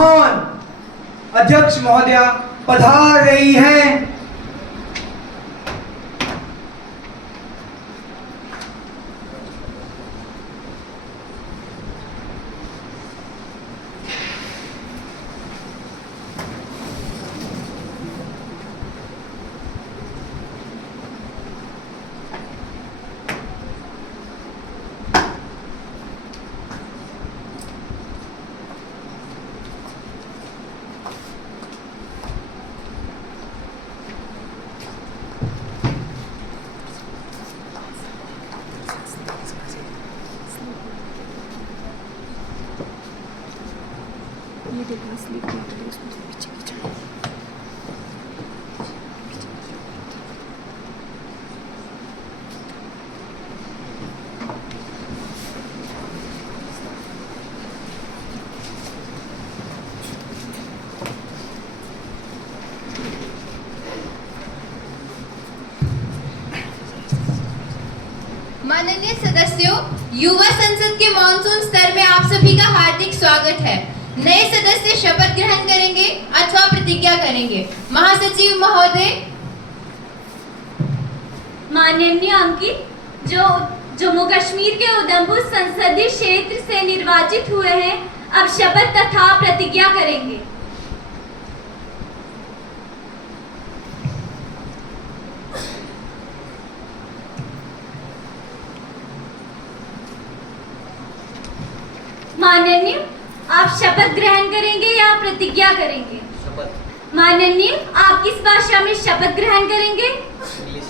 महान अध्यक्ष महोदया पधार रही हैं। ये देखना स्लीप नहीं होती उसमें से पीछे खींचना। माननीय सदस्यों, युवा संसद के मॉनसून स्तर में आप सभी का हार्दिक स्वागत है। नए सदस्य शपथ ग्रहण करेंगे अथवा प्रतिज्ञा करेंगे। महासचिव महोदय। माननीय अंकित, जो जम्मू कश्मीर के उधमपुर संसदीय क्षेत्र से निर्वाचित हुए हैं, अब शपथ तथा प्रतिज्ञा करेंगे। माननीय, आप शपथ ग्रहण करेंगे या प्रतिज्ञा करेंगे? शपथ। माननीय, आप किस भाषा में शपथ ग्रहण करेंगे? English.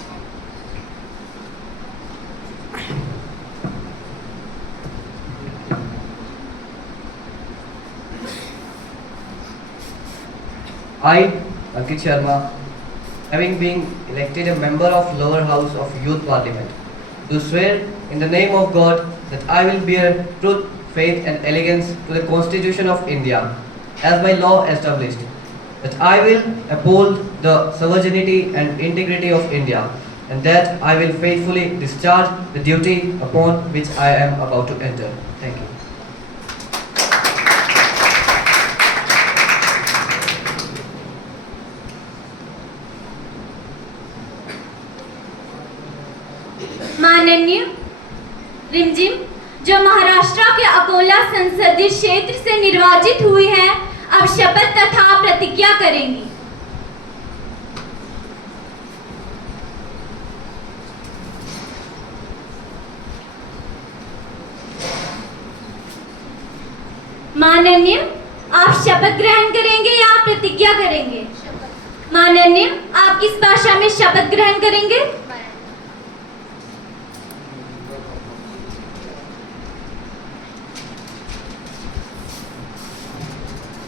I, Ankit Sharma, having been elected a member of lower house of Youth Parliament, do swear in the name of God that I will bear truth, faith and allegiance to the Constitution of India as by law established, that I will uphold the sovereignty and integrity of India, and that I will faithfully discharge the duty upon which I am about to enter. Thank you. माननीय रिमझिम, जो महाराष्ट्र के अकोला संसदीय क्षेत्र से निर्वाचित हुई हैं, अब शपथ तथा प्रतिज्ञा करेंगी। माननीय, आप शपथ ग्रहण करेंगे या प्रतिज्ञा करेंगे? माननीय, आप किस भाषा में शपथ ग्रहण करेंगे?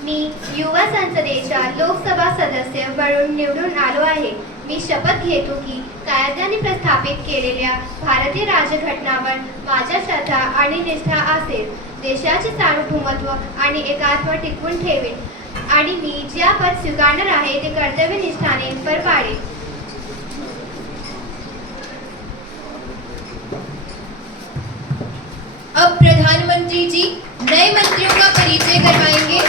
मी युवा संसदेच्या लोकसभा सदस्य म्हणून निवडून आलो आहे। मी शपथ घेतो की कायद्याने प्रस्थापित केलेल्या भारतीय राज्यघटनावर माझ्या श्रद्धा आणि निष्ठा असेल, देशाचे सार्वभौमत्व आणि एकात्मता टिकवून ठेवेन आणि मी जे पद स्वीकारणार आहे ते कर्तव्यनिष्ठाने पार पाडेन। अब प्रधानमंत्री जी नए मंत्रियों का परिचय करवाएंगे।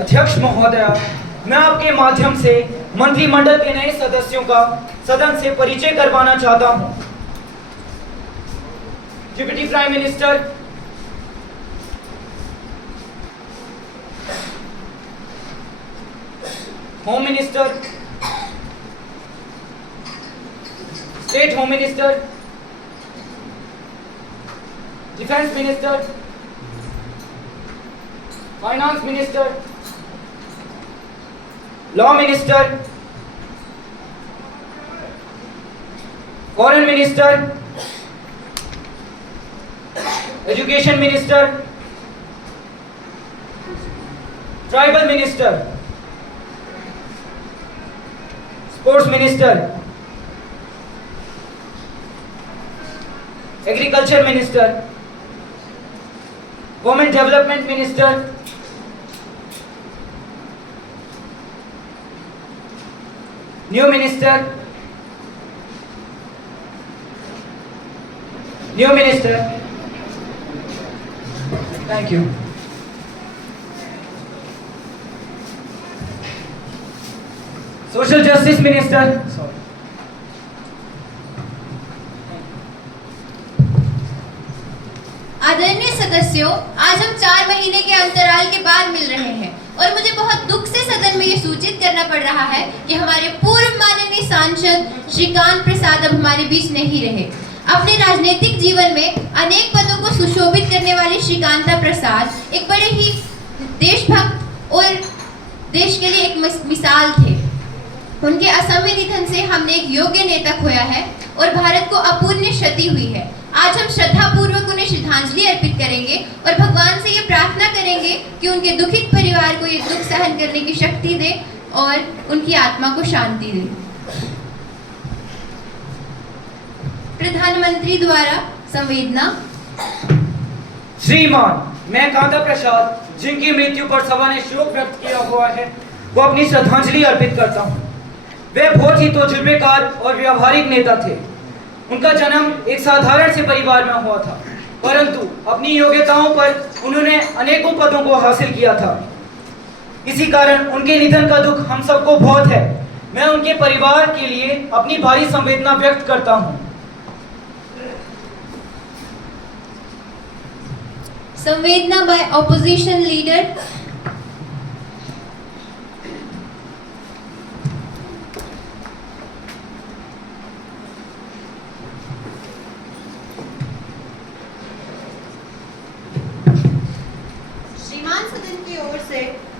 अध्यक्ष महोदया, मैं आपके माध्यम से मंत्रिमंडल के नए सदस्यों का सदन से परिचय करवाना चाहता हूं। Deputy prime minister, home minister, state home minister, defence minister, finance minister, law minister, foreign minister, education minister, tribal minister, sports minister, agriculture minister, women development minister, new minister, thank you. Social justice minister. आदरणीय सदस्यों, आज हम 4 महीने के अंतराल के बाद मिल रहे हैं और मुझे बहुत दुख से सदन में ये सूचित करना पड़ रहा है कि हमारे पूर्व माननीय सांसद श्रीकांत प्रसाद अब हमारे बीच नहीं रहे। अपने राजनीतिक जीवन में अनेक पदों को सुशोभित करने वाले श्रीकांता प्रसाद एक बड़े ही देशभक्त और देश के लिए एक मिसाल थे। उनके असमय निधन से हमने एक योग्य नेता खोया है और भारत को अपूर्णीय क्षति हुई है। आज हम श्रद्धापूर्वक उन्हें श्रद्धांजलि अर्पित करेंगे और भगवान से ये प्रार्थना करेंगे कि उनके दुखित परिवार को ये दुख सहन करने की शक्ति दे और उनकी आत्मा को शांति दे। प्रधानमंत्री द्वारा संवेदना। श्रीमान, मैं कांता प्रसाद, जिनकी मृत्यु पर सभा ने शोक व्यक्त किया हुआ है, वो अपनी श्रद्धांजलि अर्पित करता हूँ। वे बहुत ही तजुर्बेकार और व्यावहारिक नेता थे। उनका जन्म एक साधारण से परिवार में हुआ था, परंतु अपनी योग्यताओं पर उन्होंने अनेकों पदों को हासिल किया था। इसी कारण उनके निधन का दुख हम सबको बहुत है। मैं उनके परिवार के लिए अपनी भारी संवेदना व्यक्त करता हूँ। संवेदना बाय ऑपोजिशन लीडर।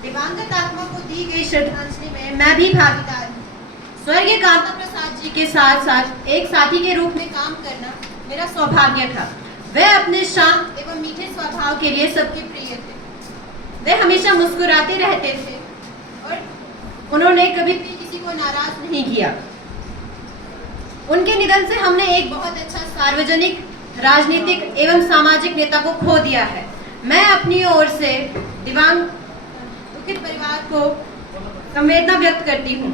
दिवंगत आत्मा को दी गई श्रद्धांजलि में मैं भी भागीदार हूँ। स्वर्गीय कांता प्रसाद जी के साथ साथ एक साथी के रूप में काम करना मेरा सौभाग्य था। वे अपने शांत एवं मीठे स्वभाव के लिए सबके प्रिय थे। वे हमेशा मुस्कुराते रहते थे और उन्होंने कभी भी किसी को नाराज नहीं किया। उनके निधन से हमने एक बहुत अच्छा सार्वजनिक, राजनीतिक एवं सामाजिक नेता को खो दिया है। मैं अपनी ओर से दुखित परिवार को संवेदना व्यक्त करती हूँ।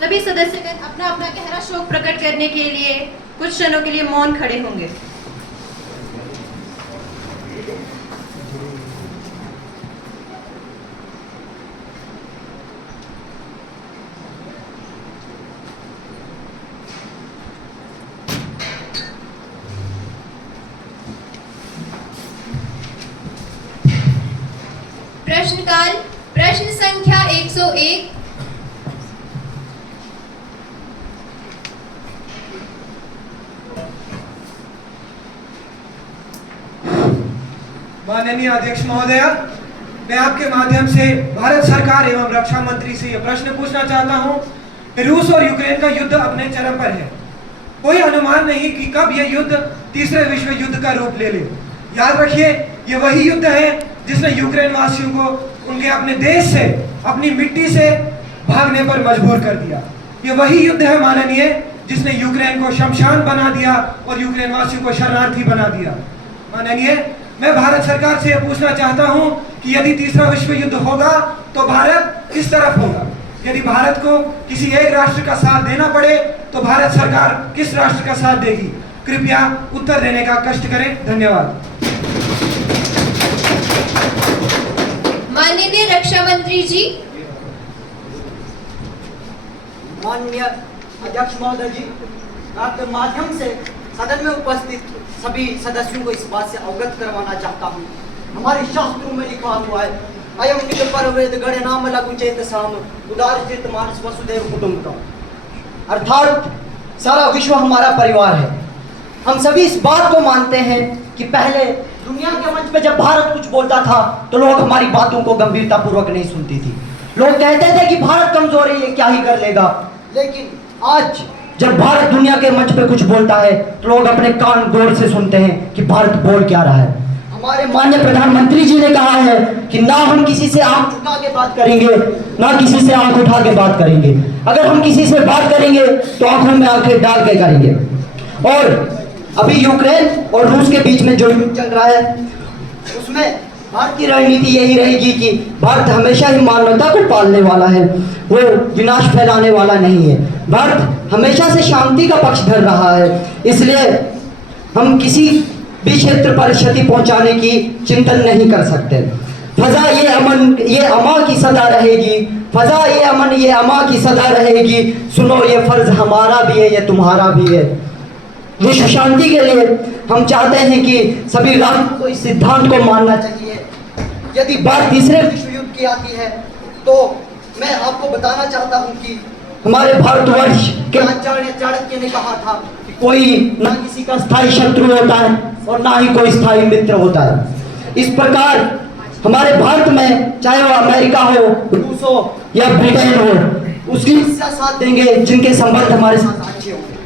सभी सदस्यगण अपना अपना गहरा शोक प्रकट करने के लिए कुछ क्षणों के लिए मौन खड़े होंगे। प्रश्नकाल। प्रश्न संख्या 101। माननीय अध्यक्ष महोदया, मैं आपके माध्यम से भारत सरकार एवं रक्षा मंत्री से यह प्रश्न पूछना चाहता हूं कि रूस और यूक्रेन का युद्ध अपने चरम पर है। कोई अनुमान नहीं कि कब यह युद्ध तीसरे विश्व युद्ध का रूप ले ले। याद रखिए, यह वही युद्ध है जिसने यूक्रेन वासियों को उनके अपने देश से, अपनी मिट्टी से भागने पर मजबूर कर दिया। यह वही युद्ध है माननीय, जिसने यूक्रेन को शमशान बना दिया और यूक्रेन वासियों को शरणार्थी बना दिया। माननीय, मैं भारत सरकार से यह पूछना चाहता हूं कि यदि तीसरा विश्व युद्ध होगा तो भारत किस तरफ होगा? यदि भारत को किसी एक राष्ट्र का साथ देना पड़े तो भारत सरकार किस राष्ट्र का साथ देगी? कृपया उत्तर देने का कष्ट करें। धन्यवाद। माननीय रक्षा मंत्री जी। माननीय अध्यक्ष महोदय जी, आपके माध्यम से सदन में उपस्थित सभी सदस्यों को इस बात से अवगत करवाना चाहता हूँ। हमारे शास्त्रों में लिखा हुआ है, अयम निज परवेद गणे नाम लघु चेत साम उदारचित मानस वसुदेव कुटुंबकम। अर्थात सारा विश्व हमारा परिवार है। हम सभी इस बात को मानते हैं कि पहले दुनिया के मंच पे जब भारत कुछ बोलता था तो लोग हमारी बातों को गंभीरता पूर्वक नहीं सुनती थी। लोग कहते थे कि भारत कमजोर है, ये क्या ही कर लेगा। लेकिन आज जब भारत दुनिया के मंच पे कुछ बोलता है तो लोग अपने कान गौर से सुनते हैं कि भारत बोल क्या रहा है। हमारे माननीय प्रधानमंत्री जी ने कहा है कि ना हम किसी से आंख उठा के बात करेंगे, ना किसी से आंख उठा के बात करेंगे। अगर हम किसी से बात करेंगे तो आंखों में आंखें डाल के करेंगे। और अभी यूक्रेन और रूस के बीच में जो युद्ध चल रहा है उसमें भारत की रणनीति यही रहेगी कि भारत हमेशा ही मानवता को पालने वाला है, वो विनाश फैलाने वाला नहीं है। भारत हमेशा से शांति का पक्ष धर रहा है, इसलिए हम किसी भी क्षेत्र पर क्षति पहुंचाने की चिंतन नहीं कर सकते। फजा ये अमन ये अमा की सदा रहेगी, फजा ये अमन ये अमा की सदा रहेगी, सुनो ये फर्ज हमारा भी है, ये तुम्हारा भी है। विश्व शांति के लिए हम चाहते हैं कि सभी राष्ट्रों को इस सिद्धांत को मानना चाहिए। यदि बात तीसरे विश्व युद्ध की आती है तो मैं आपको बताना चाहता हूं कि हमारे भारतवर्ष के आचार्य चाणक्य ने कहा था कि कोई ना किसी का स्थायी शत्रु होता है और ना ही कोई स्थायी मित्र होता है। इस प्रकार हमारे भारत में चाहे वो अमेरिका हो, रूस हो या ब्रिटेन हो, उसकी साथ देंगे जिनके संबंध हमारे साथ अच्छे होंगे।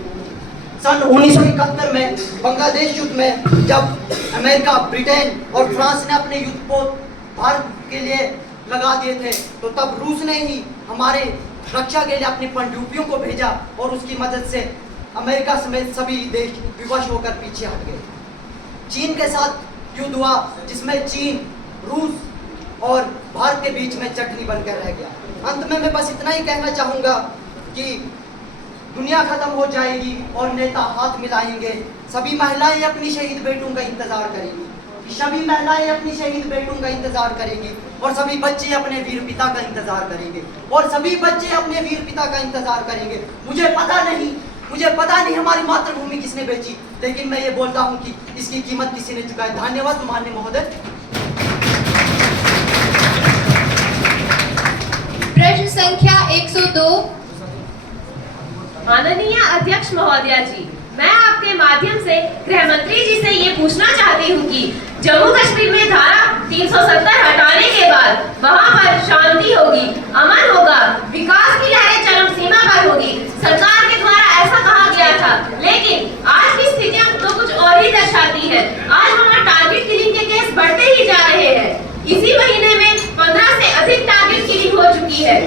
सन 1971 में बांग्लादेश युद्ध में जब अमेरिका, ब्रिटेन और फ्रांस ने अपने युद्ध को भारत के लिए लगा दिए थे, तो तब रूस ने ही हमारे रक्षा के लिए अपनी पनडुब्बियों को भेजा और उसकी मदद से अमेरिका समेत सभी देश विवश होकर पीछे हट गए। चीन के साथ युद्ध हुआ जिसमें चीन, रूस और भारत के बीच में चटनी बनकर रह गया। अंत में मैं बस इतना ही कहना चाहूँगा कि दुनिया खत्म हो जाएगी और नेता हाथ मिलाएंगे, सभी महिलाएं अपनी शहीद बेटों का इंतजार करेंगी, सभी महिलाएं अपनी शहीद बेटों का इंतजार करेंगी और सभी बच्चे अपने वीर पिता का इंतजार करेंगे और सभी बच्चे अपने वीर पिता का इंतजार करेंगे। मुझे पता नहीं हमारी मातृभूमि किसने बेची, लेकिन मैं ये बोलता हूँ कि इसकी कीमत किसी ने चुकाई। धन्यवाद माननीय महोदय। प्रश्न संख्या 102। माननीय अध्यक्ष महोदया जी, मैं आपके माध्यम से गृह मंत्री जी से ये पूछना चाहती हूँ कि जम्मू कश्मीर में धारा 370 हटाने के बाद वहाँ पर शांति होगी, अमन होगा, विकास की लहरें चरम सीमा पर होगी, सरकार के द्वारा ऐसा कहा गया था, लेकिन आज की स्थितियाँ तो कुछ और ही दर्शाती है। आज वहाँ टारगेट किलिंग के केस बढ़ते ही जा रहे हैं। इसी महीने में 15 से अधिक टारगेट किलिंग हो चुकी है।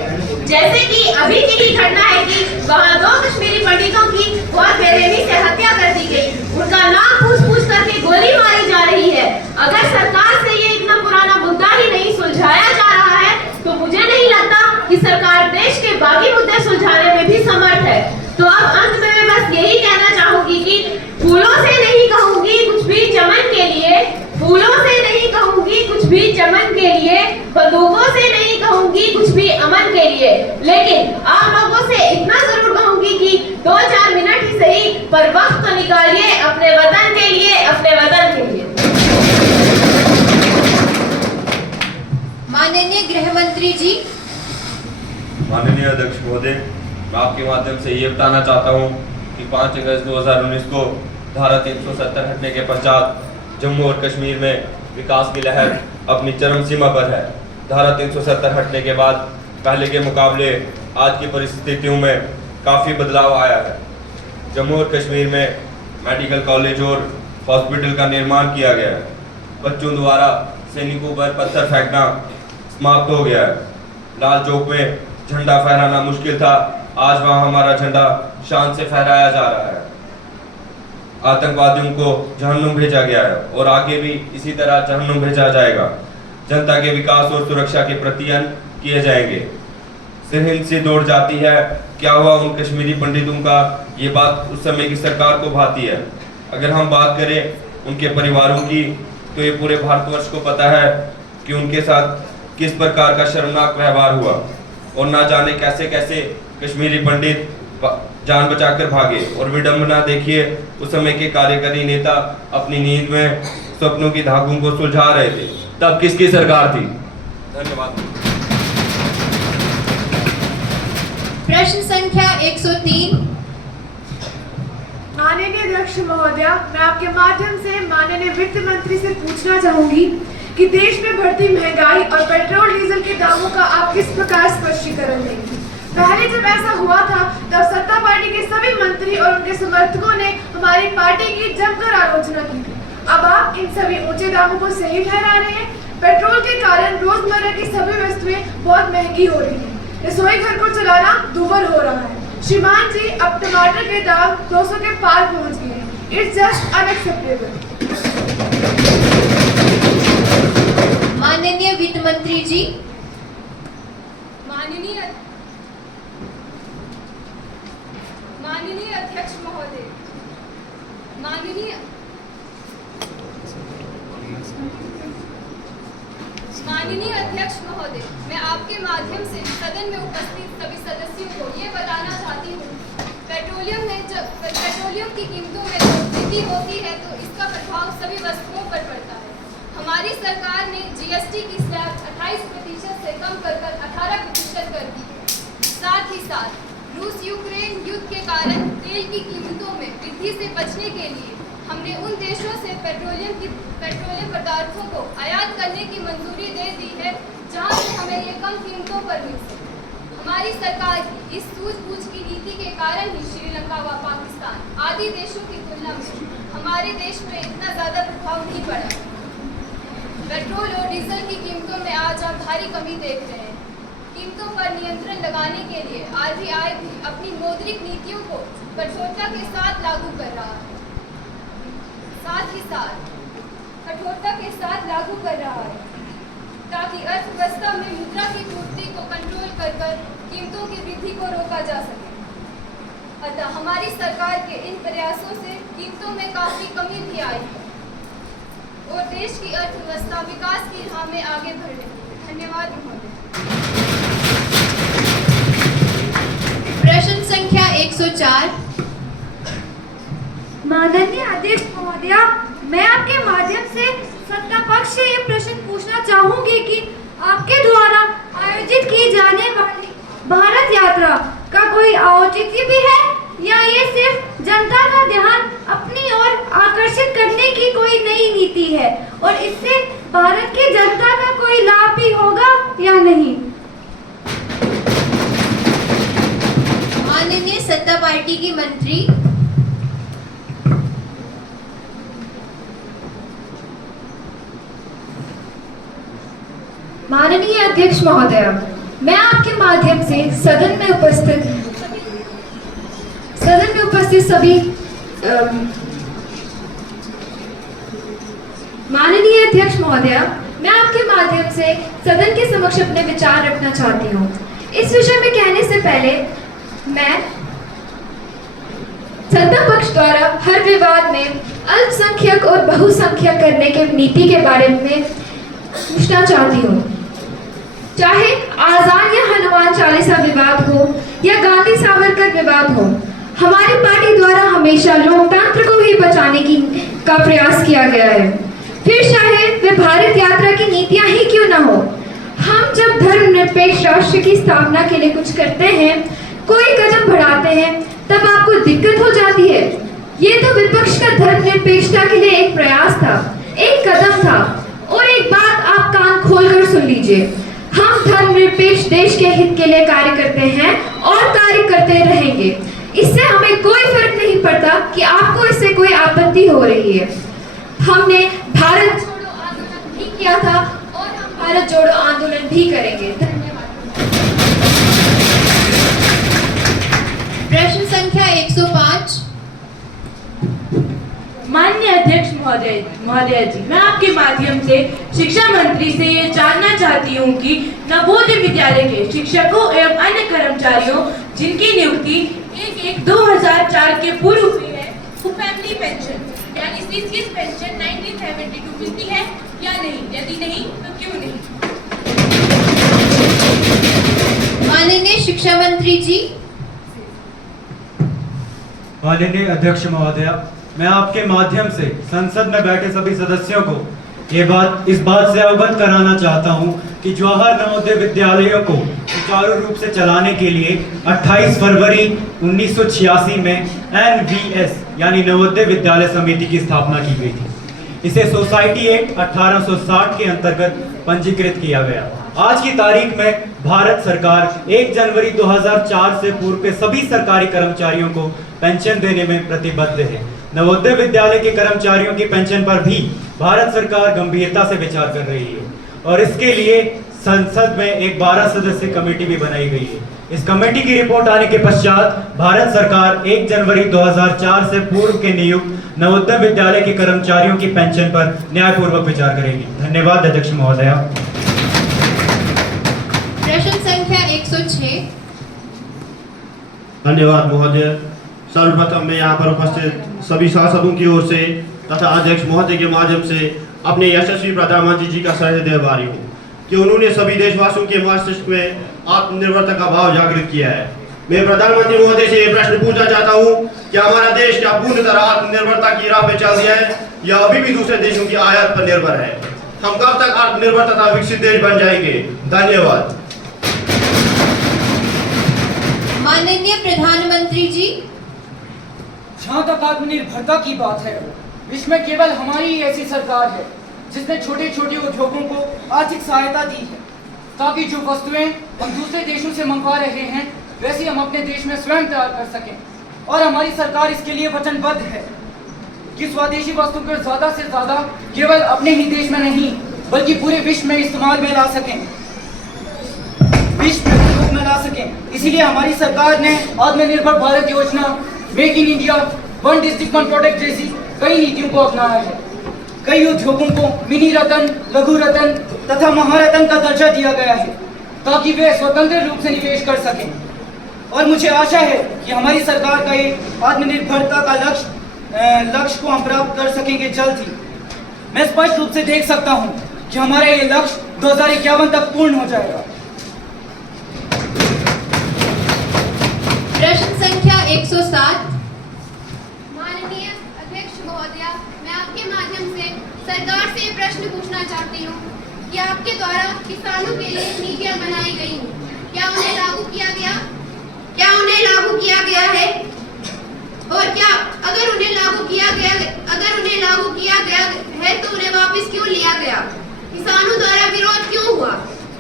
जैसे कि अभी की ही घटना है कि वहाँ 2 कश्मीरी पंडितों की बहुत बेरहमी से हत्या कर दी गई, उनका नाम पूछ करके गोली मारी जा रही है। अगर सरकार से ये इतना पुराना मुद्दा ही नहीं सुलझाया जा रहा है तो मुझे नहीं लगता कि सरकार देश के बाकी मुद्दे सुलझाने में भी समर्थ है। तो अब अंत में मैं बस यही कहना चाहूंगी कि फूलों से नहीं कहूंगी कुछ भी चमन के लिए, फूलों से नहीं कहूंगी कुछ भी चमन के लिए, बंदूकों से नहीं कहूंगी कुछ भी अमन के लिए, लेकिन आप लोगों से इतना जरूर कहूंगी कि 2-4 मिनट ही सही पर वक्त तो निकालिए अपने वतन के लिए, अपने वतन के लिए। माननीय गृह मंत्री जी। माननीय अध्यक्ष महोदय, मैं आपके माध्यम से ये बताना चाहता हूँ कि 5 अगस्त 2019 को धारा 370 हटने के पश्चात जम्मू और कश्मीर में विकास की लहर अपनी चरम सीमा पर है। धारा 370 हटने के बाद पहले के मुकाबले आज की परिस्थितियों में काफ़ी बदलाव आया है। जम्मू और कश्मीर में मेडिकल कॉलेज और हॉस्पिटल का निर्माण किया गया है। बच्चों द्वारा सैनिकों पर पत्थर फेंकना समाप्त हो गया है। लाल चौक में झंडा फहराना मुश्किल था, आज वहाँ हमारा झंडा शान से फहराया जा रहा है। आतंकवादियों को जहन्नुम भेजा गया है और आगे भी इसी तरह जहन्नुम भेजा जाएगा। जनता के विकास और सुरक्षा के प्रतियन किए जाएंगे। सरहिंद से दौड़ जाती है, क्या हुआ उन कश्मीरी पंडितों का, ये बात उस समय की सरकार को भाती है। अगर हम बात करें उनके परिवारों की तो ये पूरे भारतवर्ष को पता है कि उनके साथ किस प्रकार का शर्मनाक व्यवहार हुआ और ना जाने कैसे कैसे कश्मीरी पंडित जान बचाकर भागे। और विडंबना देखिए, उस समय के कार्यकारी नेता अपनी नींद में सपनों की धागों को सुलझा रहे थे, तब किसकी सरकार थी। धन्यवाद। प्रश्न संख्या 103। माननीय अध्यक्ष महोदया, मैं आपके माध्यम से माननीय वित्त मंत्री से पूछना चाहूंगी कि देश में बढ़ती महंगाई और पेट्रोल डीजल के दामों का आप किस प्रकार स्पष्टीकरण देंगे। पहले जब ऐसा हुआ था तब सत्ता पार्टी के सभी मंत्री और उनके समर्थकों ने हमारी पार्टी की जमकर आलोचना की थी। अब आप इन सभी ऊंचे दामों को सही ठहरा रहे हैं। पेट्रोल के कारण रोजमर्रा की सभी वस्तुएं बहुत महंगी हो रही हैं। रसोई घर को चलाना दूभर हो रहा है। श्रीमान जी, अब टमाटर के दाम 200 के पार पहुंच गए हैं। It's just unacceptable. माननीय वित्त मंत्री जी। माननीय अध्यक्ष महोदय, माननीय माननीय अध्यक्ष महोदय, मैं आपके माध्यम से सदन में उपस्थित सभी सदस्यों को ये बताना चाहती हूँ, पेट्रोलियम की कीमतों में जो वृद्धि होती है तो इसका प्रभाव सभी वस्तुओं पर पड़ता है। हमारी सरकार ने जीएसटी की स्लैब 28% से कम कर 18% कर दी है। साथ ही साथ रूस यूक्रेन युद्ध के कारण तेल की कीमतों में वृद्धि से बचने के लिए हमने उन देशों से पेट्रोलियम पदार्थों को आयात करने की मंजूरी दे दी है जहां से हमें ये कम कीमतों पर मिल सके। हमारी सरकार की इस सूझबूझ की नीति के कारण ही श्रीलंका व पाकिस्तान आदि देशों की तुलना में हमारे देश पर इतना ज़्यादा प्रभाव नहीं पड़ा। पेट्रोल और डीजल की कीमतों में आज आप भारी कमी देख रहे हैं। कीमतों पर नियंत्रण लगाने के लिए आरबीआई भी अपनी मौद्रिक नीतियों को कठोरता के साथ लागू कर रहा है। ताकि अर्थव्यवस्था में मुद्रा की पूर्ति को कंट्रोल कर कीमतों की वृद्धि को रोका जा सके। अतः हमारी सरकार के इन प्रयासों से कीमतों में काफी कमी भी आई है और देश की अर्थव्यवस्था विकास की राह में आगे बढ़ रही है। धन्यवाद महोदय। प्रश्न संख्या 104। माननीय अध्यक्ष महोदया, मैं आपके माध्यम से सत्ता पक्ष से ये प्रश्न पूछना चाहूंगी कि आपके द्वारा आयोजित की जाने वाली भारत यात्रा का कोई औचित्य भी है या ये सिर्फ जनता का ध्यान अपनी ओर आकर्षित करने की कोई नई नीति है और इससे भारत की जनता का कोई लाभ भी होगा या नहीं? माननीय सत्ता पार्टी की मंत्री। माननीय अध्यक्ष महोदय, मैं आपके माध्यम से सदन में उपस्थित सभी माननीय अध्यक्ष महोदय, मैं आपके माध्यम से सदन के समक्ष अपने विचार रखना चाहती हूँ। इस विषय में कहने से पहले मैं सत्ता पक्ष द्वारा हर विवाद में अल्पसंख्यक और बहुसंख्यक करने के नीति के बारे में पूछना चाहती हूँ। चाहे आजान या हनुमान चालीसा विवाद हो या गांधी सावरकर विवाद हो, हमारी पार्टी द्वारा हमेशा लोकतंत्र को ही बचाने का प्रयास किया गया है। फिर चाहे वे भारत यात्रा की नीतियां ही क्यों न हो, हम जब धर्मनिरपेक्ष राष्ट्र की स्थापना के लिए कुछ करते हैं, कोई कदम बढ़ाते हैं, तब आपको दिक्कत हो जाती है। ये तो विपक्ष का धर्मनिरपेक्षता के लिए एक प्रयास था, एक कदम था। और एक बात आप कान खोलकर सुन लीजिए, हम धर्मनिरपेक्ष देश के हित के लिए कार्य करते हैं और कार्य करते रहेंगे। इससे हमें कोई फर्क नहीं पड़ता कि आपको इससे कोई आपत्ति हो रही है। हमने भारत जोड़ो आंदोलन भी किया था और हम भारत जोड़ो आंदोलन भी करेंगे। धन्यवाद। प्रश्न संख्या 105। माननीय अध्यक्ष महोदय जी, मैं आपके माध्यम से शिक्षा मंत्री से ये जानना चाहती हूँ कि नवोदय विद्यालय के शिक्षकों एवं अन्य कर्मचारियों जिनकी नियुक्ति 1/1/2004 के पूर्व हुई है, वो फैमिली पेंशन यानी सीसीएस पेंशन 1972 मिलती है या नहीं? यदि नहीं तो क्यों नहीं? माननीय शिक्षा मंत्री जी। माननीय अध्यक्ष महोदय, मैं आपके माध्यम से संसद में बैठे सभी सदस्यों को इस बात से अवगत कराना चाहता हूं कि जवाहर नवोदय विद्यालयों को सुचारू रूप से चलाने के लिए 28 फरवरी 1986 में NVS यानी नवोदय विद्यालय समिति की स्थापना की गई थी। इसे सोसाइटी एक्ट 1860 के अंतर्गत पंजीकृत किया गया। आज की तारीख में भारत सरकार 1 जनवरी 2004 से पूर्व के सभी सरकारी कर्मचारियों को पेंशन देने में प्रतिबद्ध है। नवोदय विद्यालय के कर्मचारियों की पेंशन पर भी भारत सरकार गंभीरता से विचार कर रही है और इसके लिए संसद में एक 12 सदस्यीय कमेटी भी बनाई गई है। इस कमेटी की रिपोर्ट आने के पश्चात भारत सरकार 1 जनवरी 2004 से पूर्व के नियुक्त नवोदय विद्यालय के कर्मचारियों की पेंशन पर न्यायपूर्वक विचार करेगी। धन्यवाद अध्यक्ष महोदया। प्रश्न संख्या 106। धन्यवाद महोदय। सर्वप्रथम मैं यहाँ पर उपस्थित सभी सांसदों की ओर से तथा अध्यक्ष महोदय के माध्यम से अपने यशस्वी प्रधानमंत्री जी का श्रद्धांजलि दे पा रही हूँ। कि उन्होंने सभी देशवासियों के मस्तिष्क में आत्मनिर्भरता का भाव जागृत किया है। मैं प्रधानमंत्री महोदय से ये प्रश्न पूछना चाहता हूँ कि हमारा देश क्या पूर्ण तरह आत्मनिर्भरता की राह पे चल दिया है या अभी भी दूसरे देशों की आयात पर निर्भर है? हम कब तक आत्मनिर्भर तथा विकसित देश बन जाएंगे? धन्यवाद। माननीय प्रधानमंत्री जी, जहाँ तक आत्मनिर्भरता की बात है, विश्व में केवल हमारी ही ऐसी सरकार है जिसने छोटे छोटे उद्योगों को आर्थिक सहायता दी है ताकि जो वस्तुएं हम दूसरे देशों से मंगवा रहे हैं वैसे हम अपने देश में स्वयं तैयार कर सकें। और हमारी सरकार इसके लिए वचनबद्ध है कि स्वदेशी वस्तुओं को ज़्यादा से ज़्यादा केवल अपने ही देश में नहीं बल्कि पूरे विश्व में इस्तेमाल में ला सकें, विश्व में उपयोग में ला सकें। इसीलिए हमारी सरकार ने आत्मनिर्भर भारत योजना, make in India, one district one product जैसी कई नीतियों को अपनाया है। कई उद्योगों को मिनी रत्न, लघु रत्न तथा महारत्न का दर्जा दिया गया है ताकि वे स्वतंत्र रूप से निवेश कर सकें। और मुझे आशा है कि हमारी सरकार का ये आत्मनिर्भरता का लक्ष्य को हम प्राप्त कर सकेंगे जल्द ही। मैं स्पष्ट रूप से देख सकता हूं कि हमारा ये लक्ष्य 2051 तक पूर्ण हो जाएगा। प्रश्न संख्या 107। माननीय अध्यक्ष महोदया, मैं आपके माध्यम से सरकार से ये प्रश्न पूछना चाहती हूँ कि आपके द्वारा किसानों के लिए नीतियाँ बनाई गई हैं, क्या उन्हें लागू किया गया है? और क्या अगर उन्हें लागू किया गया है तो उन्हें वापस क्यों लिया गया? किसानों द्वारा विरोध क्यों हुआ?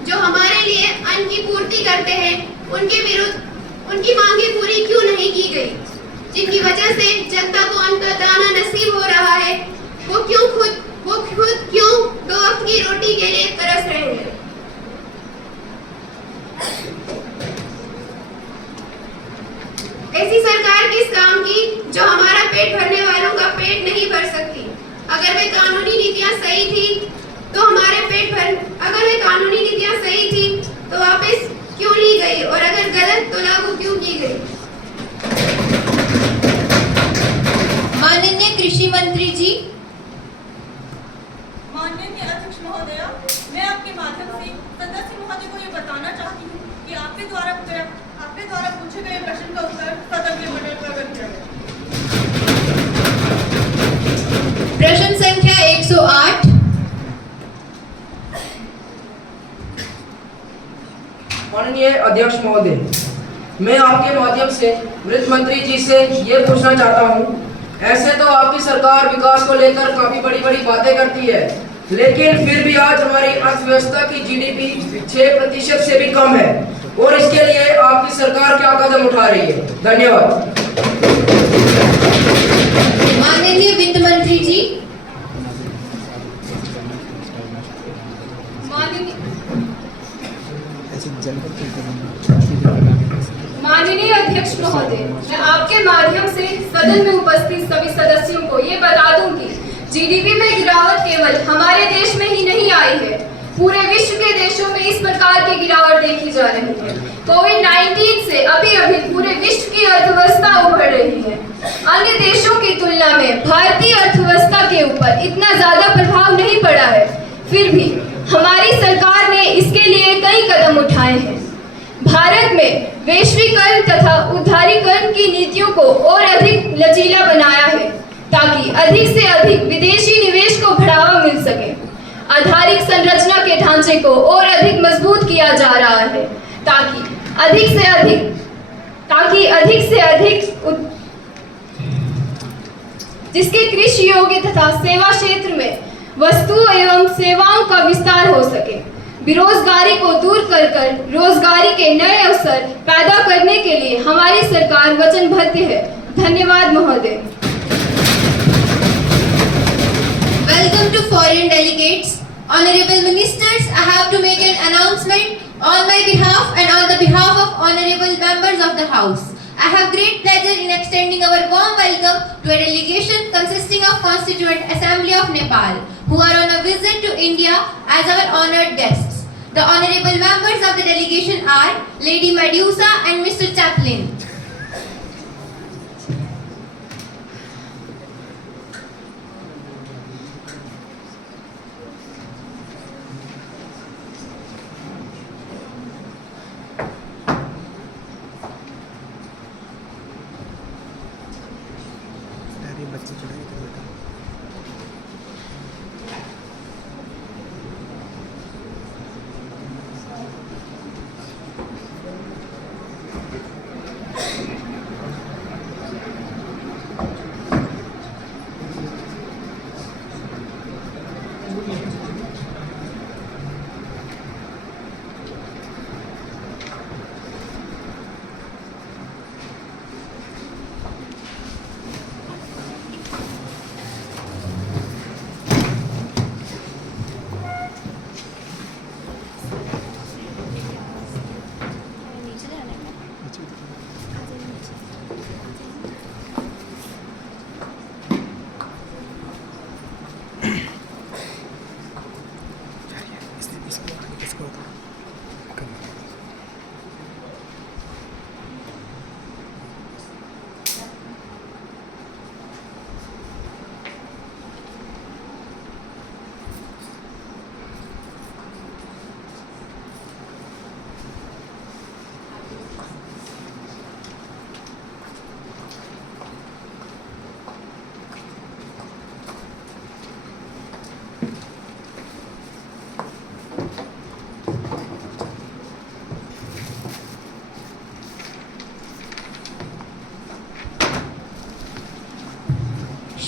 जो हमारे लिए अन्न की पूर्ति करते हैं उनके विरुद्ध उनकी मांगे पूरी क्यों नहीं की गई? जिनकी वजह से जनता को अन्न का दाना नसीब हो रहा है, वो खुद क्यों 2 वक्त की रोटी के लिए तरस रहे हैं? ऐसी सरकार किस काम की जो हमारा पेट भरने वालों का पेट नहीं भर सकती? अगर वे कानूनी नीतियां सही थी तो वापस क्यों ली गई, और अगर गलत तो लागू क्यों की गई? माननीय कृषि मंत्री जी। माननीय अध्यक्ष महोदया, मैं आपके माध्यम से सदस्य महोदय को ये बताना चाहती हूँ कि आपके द्वारा पूछे गए प्रश्न का उत्तर सदन में मंडल कर दिया गया। प्रश्न संख्या 108। माननीय अध्यक्ष महोदय, मैं आपके माध्यम से वित्त मंत्री जी से ये पूछना चाहता हूँ, ऐसे तो आपकी सरकार विकास को लेकर काफी बड़ी बड़ी बातें करती है, लेकिन फिर भी आज हमारी अर्थव्यवस्था की जीडीपी 6% से भी कम है, और इसके लिए आपकी सरकार क्या कदम उठा रही है? धन्यवाद। माननीय वित्त मंत्री जी। माननीय अध्यक्ष महोदय, मैं आपके माध्यम से सदन में उपस्थित सभी सदस्यों को ये बता दूं कि जीडीपी में गिरावट केवल हमारे देश में ही नहीं आई है, पूरे विश्व के देशों में इस प्रकार की गिरावट देखी जा रही है। कोविड-19 से अभी पूरे विश्व की अर्थव्यवस्था उभर रही है। अन्य देशों की तुलना में भारतीय अर्थव्यवस्था के ऊपर इतना ज्यादा प्रभाव नहीं पड़ा है, फिर भी हमारी सरकार ने इसके लिए कई कदम उठाए हैं। भारत में वैश्वीकरण तथा उदारीकरण की नीतियों को और अधिक लचीला बनाया है ताकि अधिक से अधिक विदेशी निवेश को बढ़ावा मिल सके। आधारिक संरचना के ढांचे को और अधिक मजबूत किया जा रहा है ताकि अधिक से अधिक जिसके कृषि योग्य तथा सेवा क्षेत्र में वस्तु एवं सेवाओं का विस्तार हो सके। बेरोजगारी को दूर कर रोजगारी के नए अवसर पैदा करने के लिए हमारी सरकार वचनबद्ध है। धन्यवाद महोदय। Welcome to foreign delegates. Honorable ministers, I have to make an announcement on my behalf and on the behalf of honorable members of the House. I have great pleasure in extending our warm welcome to a delegation consisting of Constituent Assembly of Nepal, who are on a visit to India as our honored guests. The honorable members of the delegation are Lady Medusa and Mr. Chaplin.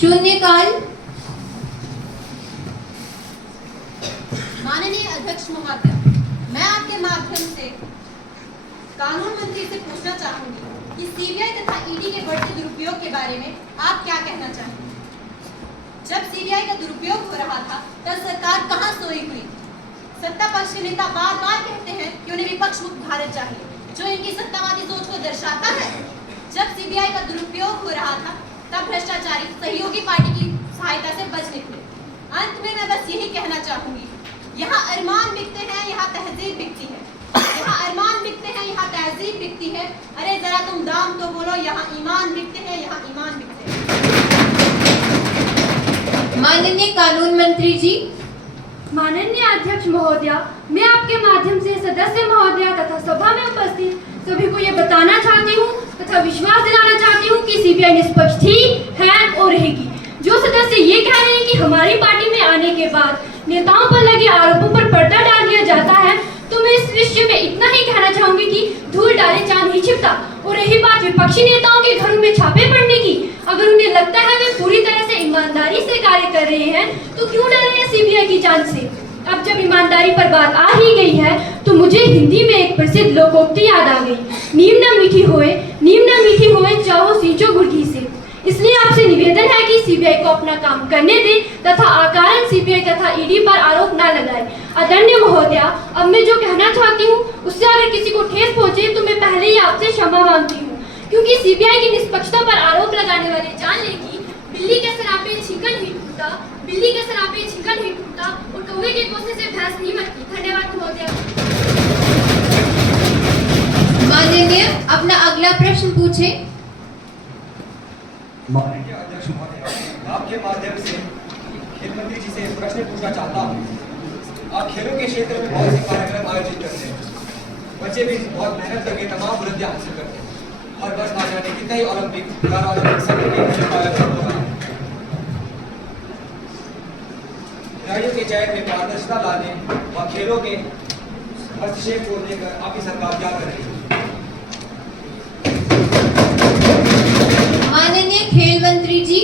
शून्यकाल। माननीय अध्यक्ष महोदय, मैं आपके माध्यम से कानून मंत्री से पूछना चाहूंगी कि सीबीआई तथा ईडी के बढ़ते दुरुपयोग के बारे में आप क्या कहना चाहेंगे? जब सीबीआई का दुरुपयोग हो रहा था तब सरकार कहां सोई हुई? सत्ता पक्ष के नेता बार बार कहते हैं कि उन्हें विपक्ष मुक्त भारत चाहिए, जो इनकी सत्तावादी सोच को दर्शाता है। जब सीबीआई का दुरुपयोग हो रहा था तब भ्रष्टाचारी सहयोगी पार्टी की सहायता से बच निकले। अंत में मैं बस यही कहना चाहूंगी, यहाँ अरमान बिकते हैं, यहाँ तहजीब बिकती है। यहाँ अरमान बिकते हैं, यहाँ तहजीब बिकती है। अरे जरा तुम दाम तो बोलो, यहाँ ईमान बिकते हैं, यहाँ ईमान बिकते हैं। माननीय कानून मंत्री जी। माननीय अध्यक्ष महोदया, मैं आपके माध्यम से सदस्य महोदया तथा सभा में उपस्थित सभी को ये बताना चाहती हूँ तथा विश्वास दिलाना चाहती हूँ कि सीबीआई निष्पक्ष थी, है और रहेगी। जो सदस्य ये कह रहे हैं कि हमारी पार्टी में आने के बाद नेताओं पर लगे आरोपों पर पर्दा डाल दिया जाता है, तो मैं इस विषय में इतना ही कहना चाहूंगी कि धूल डाले चांद ही छिपता। और रही बात विपक्षी नेताओं के घरों में छापे पड़ने की, अगर उन्हें लगता है वे पूरी तरह से ईमानदारी से कार्य कर रहे हैं तो क्यों डर रहे हैं सीबीआई की जांच से? अब जब ईमानदारी पर बात आ ही गई है तो मुझे हिंदी में एक प्रसिद्ध लोकोक्ति याद आ गई, नीम न मीठी होए चाहो सींचो गुड़ घी से। इसलिए आपसे निवेदन है कि सीबीआई को अपना काम करने दें तथा अकारण सीबीआई तथा ईडी पर आरोप न लगाएं। आदरणीय महोदया, अब मैं जो कहना चाहती हूँ उससे अगर किसी को ठेस पहुंचे तो मैं पहले ही आपसे क्षमा मांगती हूँ, क्योंकि सीबीआई की निष्पक्षता पर आरोप लगाने वाले जान लेंगी बिल्ली के सरापे छिकन ही टूटा, बिल्ली के सरापे छिकन ही टूटा और कौवे के कोसे से भैंस नहीं मरती। धन्यवाद महोदया। माननीय अपना अगला प्रश्न पूछे। माननीय अध्यक्ष महोदय, आपके माध्यम से खेल मंत्री जी से प्रश्न पूछना चाहता हूँ। आप खेलों के क्षेत्र में बहुत से कार्यक्रम आयोजित करते हैं, बच्चे भी बहुत मेहनत करके तमाम बुलंदियां हासिल करते हैं। हर वर्ष ना जाने कितने ही ओलंपिक, पैरा ओलंपिक सभी खिलाड़ियों के चयन में पारदर्शिता लाने और खेलों के हस्तक्षेप को लेकर आपकी सरकार क्या कर रही है? माननीय खेल मंत्री जी।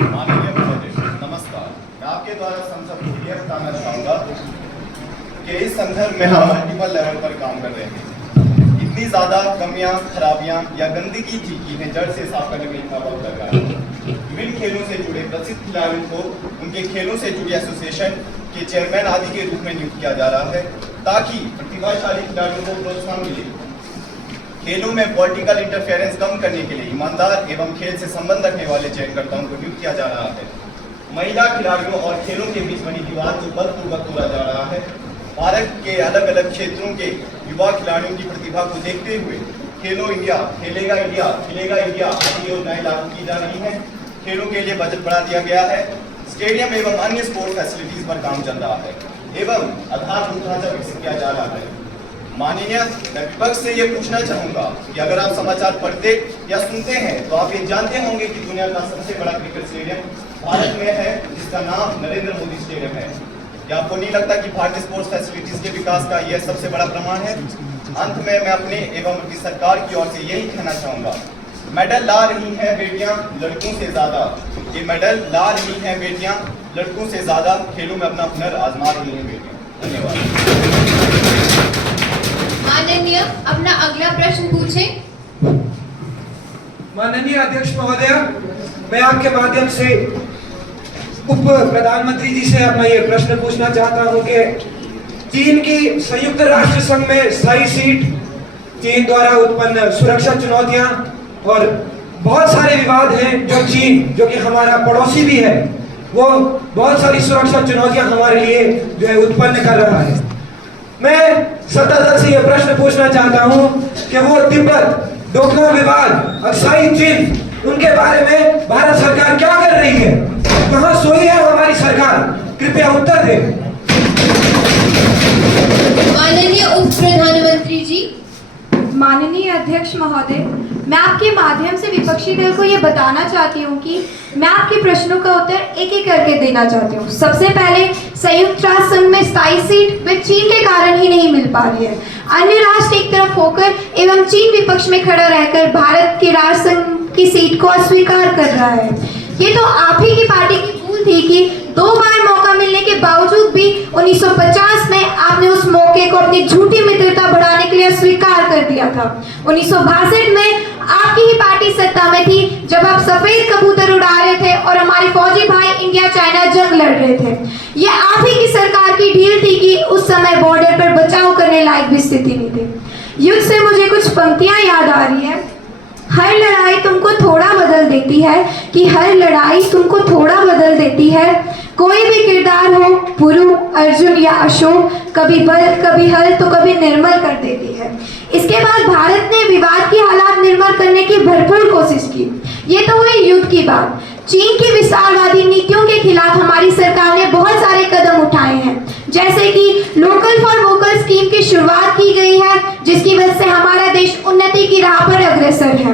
माननीय महोदय, नमस्कार। मैं आपके द्वारा संसद को यह बताना चाहूँगा कि इस संदर्भ में हम मल्टीपल लेवल पर काम कर रहे हैं। इतनी ज़्यादा कमियां, खराबियां या गंदगी थी कि इन्हें जड़ से साफ करने में इतना वक्त लग रहा है। विभिन्न खेलों से जुड़े प्रसिद्ध खिलाड़ियों को उनके खेलों से जुड़ी एसोसिएशन के चेयरमैन आदि के रूप में नियुक्त किया जा रहा है, ताकि प्रतिभाशाली खिलाड़ियों को प्रोत्साहन मिले। खेलों में पॉलिटिकल इंटरफेरेंस कम करने के लिए ईमानदार एवं खेल से संबंध रखने वाले चयनकर्ताओं को नियुक्त किया जा रहा है। महिला खिलाड़ियों और खेलों के बीच बनी दीवार को बलपूर्वक तोड़ा जा रहा है। भारत के अलग अलग क्षेत्रों के युवा खिलाड़ियों की प्रतिभा को देखते हुए खेलो इंडिया, खेलेगा इंडिया, खिलेगा इंडिया आदि योजनाएं लागू की जा रही हैं। खेलों के लिए बजट बढ़ा दिया गया है। स्टेडियम एवं अन्य स्पोर्ट्स फैसिलिटीज पर काम चल रहा है एवं आधारभूत ढांचा विकसित किया जा रहा है। माननीय, मैं विपक्ष से ये पूछना चाहूँगा कि अगर आप समाचार पढ़ते या सुनते हैं तो आप ये जानते होंगे कि दुनिया का सबसे बड़ा क्रिकेट स्टेडियम भारत में है, जिसका नाम नरेंद्र मोदी स्टेडियम है। क्या आपको नहीं लगता कि भारतीय स्पोर्ट्स फैसिलिटीज के विकास का यह सबसे बड़ा प्रमाण है? अंत में मैं अपने एवं अपनी सरकार की ओर से यही कहना चाहूँगा, मेडल ला रही हैं बेटियां लड़कों से ज़्यादा। ये मेडल ला रही हैं बेटियां लड़कों से ज़्यादा, खेलों में अपना हुनर आजमा रही हैं बेटियां। धन्यवाद। माननीय अपना अगला प्रश्न पूछे। माननीय अध्यक्ष महोदय, मैं आपके माध्यम से उप प्रधानमंत्री जी से अपना ये प्रश्न पूछना चाहता हूँ कि चीन की संयुक्त राष्ट्र संघ में स्थायी सीट, चीन द्वारा उत्पन्न सुरक्षा चुनौतियां और बहुत सारे विवाद हैं जो चीन, जो कि हमारा पड़ोसी भी है, वो बहुत सारी सुरक्षा चुनौतियां हमारे लिए जो है उत्पन्न कर रहा है। मैं सत्तादल से यह प्रश्न पूछना चाहता हूं कि वो तिब्बत, डोकलाम विवाद, अक्साई चीन, उनके बारे में भारत सरकार क्या कर रही है? कहां सोई है हमारी सरकार? कृपया उत्तर दें। माननीय उप प्रधानमंत्री जी। माननीय अध्यक्ष महोदय, मैं आपके माध्यम से विपक्षी दल को ये बताना चाहती हूँ कि मैं आपके प्रश्नों का उत्तर एक एक करके देना चाहती हूँ। सबसे पहले, संयुक्त राष्ट्र संघ में स्थायी सीट वे चीन के कारण ही नहीं मिल पा रही है। अन्य राष्ट्र एक तरफ होकर एवं चीन विपक्ष में खड़ा रहकर भारत के राष्ट्र संघ की सीट को अस्वीकार कर रहा है। ये तो आप ही की पार्टी की भूल थी कि 2 बार मौका मिलने के बावजूद भी 1950 में आपने उस मौके को अपनी झूठी मित्रता बढ़ाने के लिए अस्वीकार कर दिया था। 1962 में आपकी ही पार्टी सत्ता में थी जब आप सफेद कबूतर उड़ा रहे थे और हमारे फौजी भाई इंडिया चाइना जंग लड़ रहे थे। ये आप ही की सरकार की ढील थी कि उस समय बॉर्डर पर बचाव करने लायक भी स्थिति नहीं थी। युद्ध से मुझे कुछ पंक्तियां याद आ रही है। हर लड़ाई तुमको थोड़ा बदल देती है, कि हर लड़ाई तुमको थोड़ा बदल देती है। कोई भी किरदार हो, पुरु, अर्जुन या अशोक, कभी बल कभी हल तो कभी निर्मल कर देती है। इसके बाद भारत ने विवाद की हालात निर्मल करने की भरपूर कोशिश की। ये तो हुई युद्ध की बात। चीन की विस्तारवादी नीतियों के खिलाफ हमारी सरकार ने बहुत सारे कदम उठाए हैं, जैसे कि लोकल फॉर वोकल स्कीम की शुरुआत की गई है, जिसकी वजह से हमारा देश उन्नति की राह पर अग्रसर है।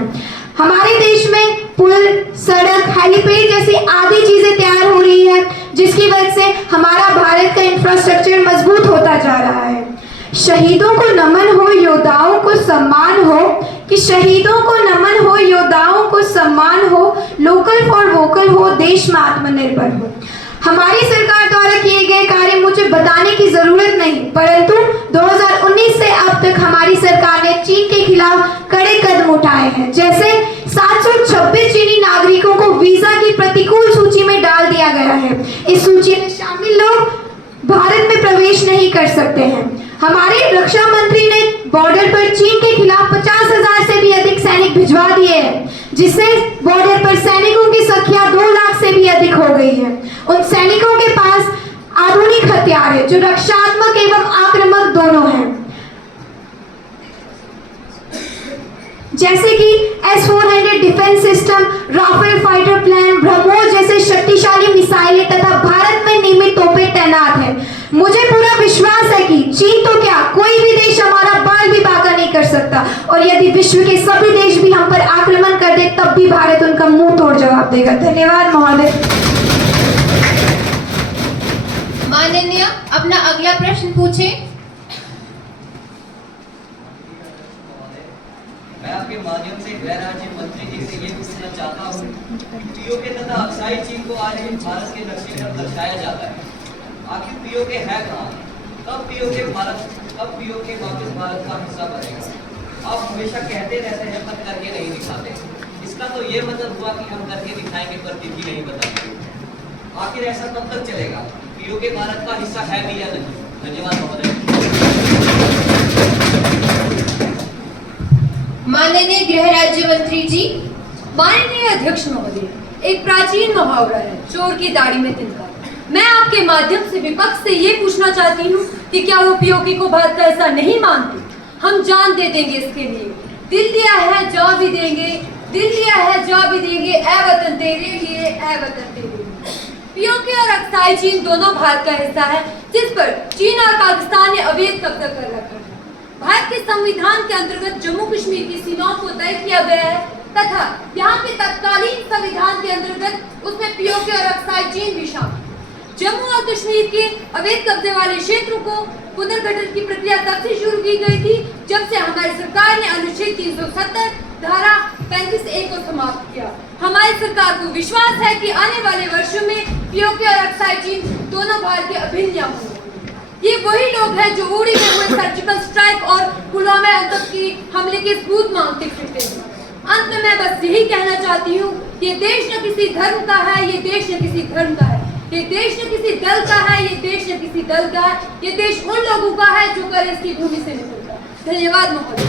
हमारे देश में पुल, सड़क, हेलीपैड जैसी आदि चीजें तैयार हो रही है, जिसकी वजह से हमारा भारत का इंफ्रास्ट्रक्चर मजबूत होता जा रहा है। शहीदों को नमन हो, योद्धाओं को सम्मान हो, कि शहीदों को नमन हो, योद्धाओं को सम्मान हो, लोकल फॉर वोकल हो, देश में आत्मनिर्भर हो। हमारी सरकार द्वारा किए गए कार्य मुझे बताने की जरूरत नहीं, परंतु 2019 से अब तक हमारी सरकार ने चीन के खिलाफ कड़े कदम उठाए हैं। जैसे 726 चीनी नागरिकों को वीजा की प्रतिकूल सूची में डाल दिया गया है। इस सूची में शामिल लोग भारत में प्रवेश नहीं कर सकते हैं। हमारे रक्षा मंत्री ने बॉर्डर पर चीन के खिलाफ 50,000 से भी अधिक सैनिक भिजवा दिए हैं, जिससे बॉर्डर पर सैनिकों की संख्या 2 लाख से भी अधिक हो गई है। उन सैनिकों के पास आधुनिक हथियार है जो रक्षात्मक एवं आक्रामक दोनों हैं, जैसे कि S-400 defence system, Rafale fighter plane, BrahMos जैसे शक्तिशाली मिसाइलें तथा भारत में निर्मित तोपें तैनात हैं। मुझे पूरा विश्वास है कि चीन तो क्या, कोई भी देश हमारा बाल भी बांका नहीं कर सकता, और यदि विश्व के सभी देश भी हम पर आक्रमण कर दे तब भी भारत उनका मुंह तोड़ जवाब देगा। धन्यवाद महोदय। माननीय अपना अगला प्रश्न पूछे। मैं आपके माध्यम से गृह राज्य मंत्री जी से ये पूछना चाहता हूँ, पीओके तथा अक्साई चीन को आज भी भारत के नक्शे पर दर्शाया जाता है। आखिर पीओके है कहाँ? कब पीओके वापस भारत का हिस्सा बनेगा? आप हमेशा कहते रहते हैं पर करके नहीं दिखाते। इसका तो ये मतलब हुआ कि हम करके दिखाएंगे पर तिथि नहीं बताएंगे। आखिर ऐसा कब तक चलेगा? पीओके भारत का हिस्सा है भी या नहीं? धन्यवाद महोदय। माननीय गृह राज्य मंत्री जी। माननीय अध्यक्ष महोदय, एक प्राचीन मुहावरा है, चोर की दाढ़ी में तिनका। मैं आपके माध्यम से विपक्ष से ये पूछना चाहती हूँ कि क्या वो पीओके को भारत का ऐसा नहीं मानते? हम जान दे देंगे इसके लिए। दिल दिया है जा भी देंगे, दिल दिया है जा भी देंगे, ऐ वतन तेरे लिए, ऐ वतन तेरे लिए। पीओके और अक्साई चीन दोनों भारत का हिस्सा है, जिस पर चीन और पाकिस्तान ने अवैध कब्जा कर रखा है। भारत के संविधान के अंतर्गत जम्मू कश्मीर की सीमाओं को तय किया गया है तथा यहाँ के तत्कालीन संविधान के अंतर्गत उसमें पीओके और अक्साई चीन भी शामिल। जम्मू और कश्मीर के अवैध कब्जे वाले क्षेत्रों को पुनर्गठन की प्रक्रिया तब से शुरू की गई थी जब से हमारी सरकार ने अनुच्छेद 370 धारा 35A को समाप्त किया। हमारी सरकार को विश्वास है कि आने वाले वर्षों में पीओके और अक्साई चीन दोनों भारत के अभिन्न होंगे। ये वही लोग हैं जो उड़ी में हुए सर्जिकल स्ट्राइक और पुलवामा आतंकी हमले के सबूत मांगते फिरते हैं। अंत में मैं बस यही कहना चाहती हूँ, ये देश न किसी धर्म का है, ये देश न किसी धर्म का है, ये देश न किसी दल का है, ये देश न किसी दल का है, ये देश उन लोगों का है जो कर इसकी भूमि से निकलता है। धन्यवाद महोदय।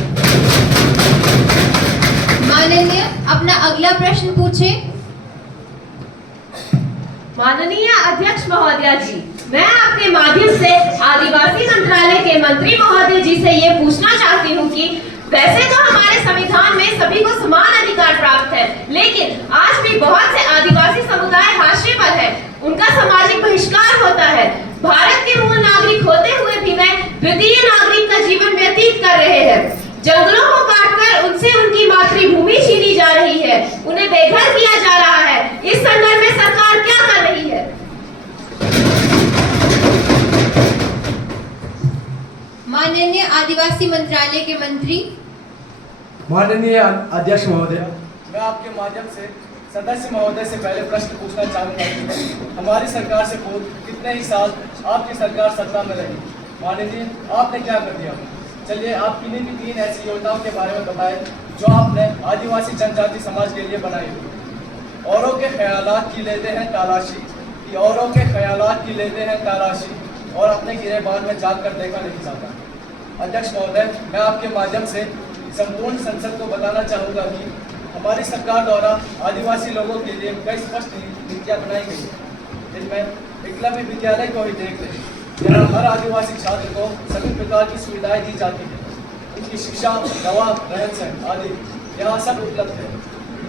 माननीय अपना अगला प्रश्न पूछे। माननीय अध्यक्ष महोदया जी, मैं आपके माध्यम से आदिवासी मंत्रालय के मंत्री महोदय जी से ये पूछना चाहती हूँ कि वैसे तो हमारे संविधान में सभी को समान अधिकार प्राप्त है, लेकिन आज भी बहुत से आदिवासी समुदाय हाशिए पर है, उनका सामाजिक बहिष्कार होता है। भारत के मूल नागरिक होते हुए भी वे द्वितीय नागरिक का जीवन व्यतीत कर रहे हैं। जंगलों को काटकर उनसे उनकी मातृभूमि छीनी जा रही है, उन्हें बेघर किया जा रहा है। इस संदर्भ में सरकार क्या कर रही है? माननीय आदिवासी मंत्रालय के मंत्री। माननीय अध्यक्ष महोदय, मैं आपके माध्यम से सदस्य महोदय से पहले प्रश्न पूछना चाहूँगा कि हमारी सरकार से पूर्व कितने ही साल आपकी सरकार सत्ता में रही। माननीय, आपने क्या कर दिया? चलिए आप किन्हीं भी 3 ऐसी योजनाओं के बारे में बताएं जो आपने आदिवासी जनजाति समाज के लिए बनाई हुई। औरों के ख्यालात की लेते हैं तलाशी, कि औरों के ख्यालात की लेते हैं तलाशी और अपने गिरेबान में जाकर देखा नहीं जाता। अध्यक्ष महोदय, मैं आपके माध्यम से संपूर्ण संसद को बताना चाहूँगा कि हमारी सरकार द्वारा आदिवासी लोगों के लिए कई स्पष्ट नीतियाँ बनाई गई हैं, जिनमें एकलव्य विद्यालय को ही देख लें, जहाँ हर आदिवासी छात्र को सभी प्रकार की सुविधाएं दी जाती हैं। उनकी शिक्षा, दवा, रहन सहन आदि यहाँ सब उपलब्ध है।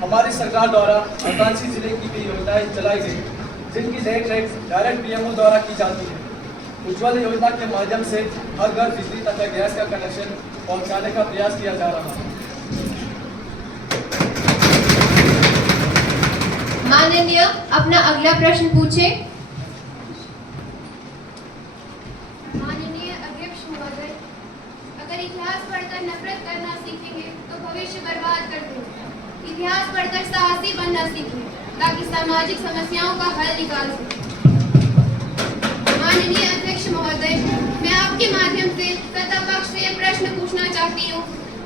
हमारी सरकार द्वारा आदिवासी जिले की भी योजनाएं चलाई गई, जिनकी देख रेख डायरेक्ट पीएमओ द्वारा की जाती है। उज्ज्वल योजना के माध्यम से हर घर बिजली तथा गैस का कनेक्शन पहुंचाने का प्रयास किया जा रहा है। माननीय, अपना अगला प्रश्न पूछे। माननीय अध्यक्ष महोदय, अगर इतिहास पढ़कर नफरत करना सीखेंगे तो भविष्य बर्बाद कर देंगे। इतिहास पढ़कर साहसी बनना सीखें ताकि सामाजिक समस्याओं का हल निकाल सकें। माननीय अध्यक्ष महोदय, मैं आपके माध्यम से सत्ता पक्ष से यह प्रश्न पूछना चाहती हूँ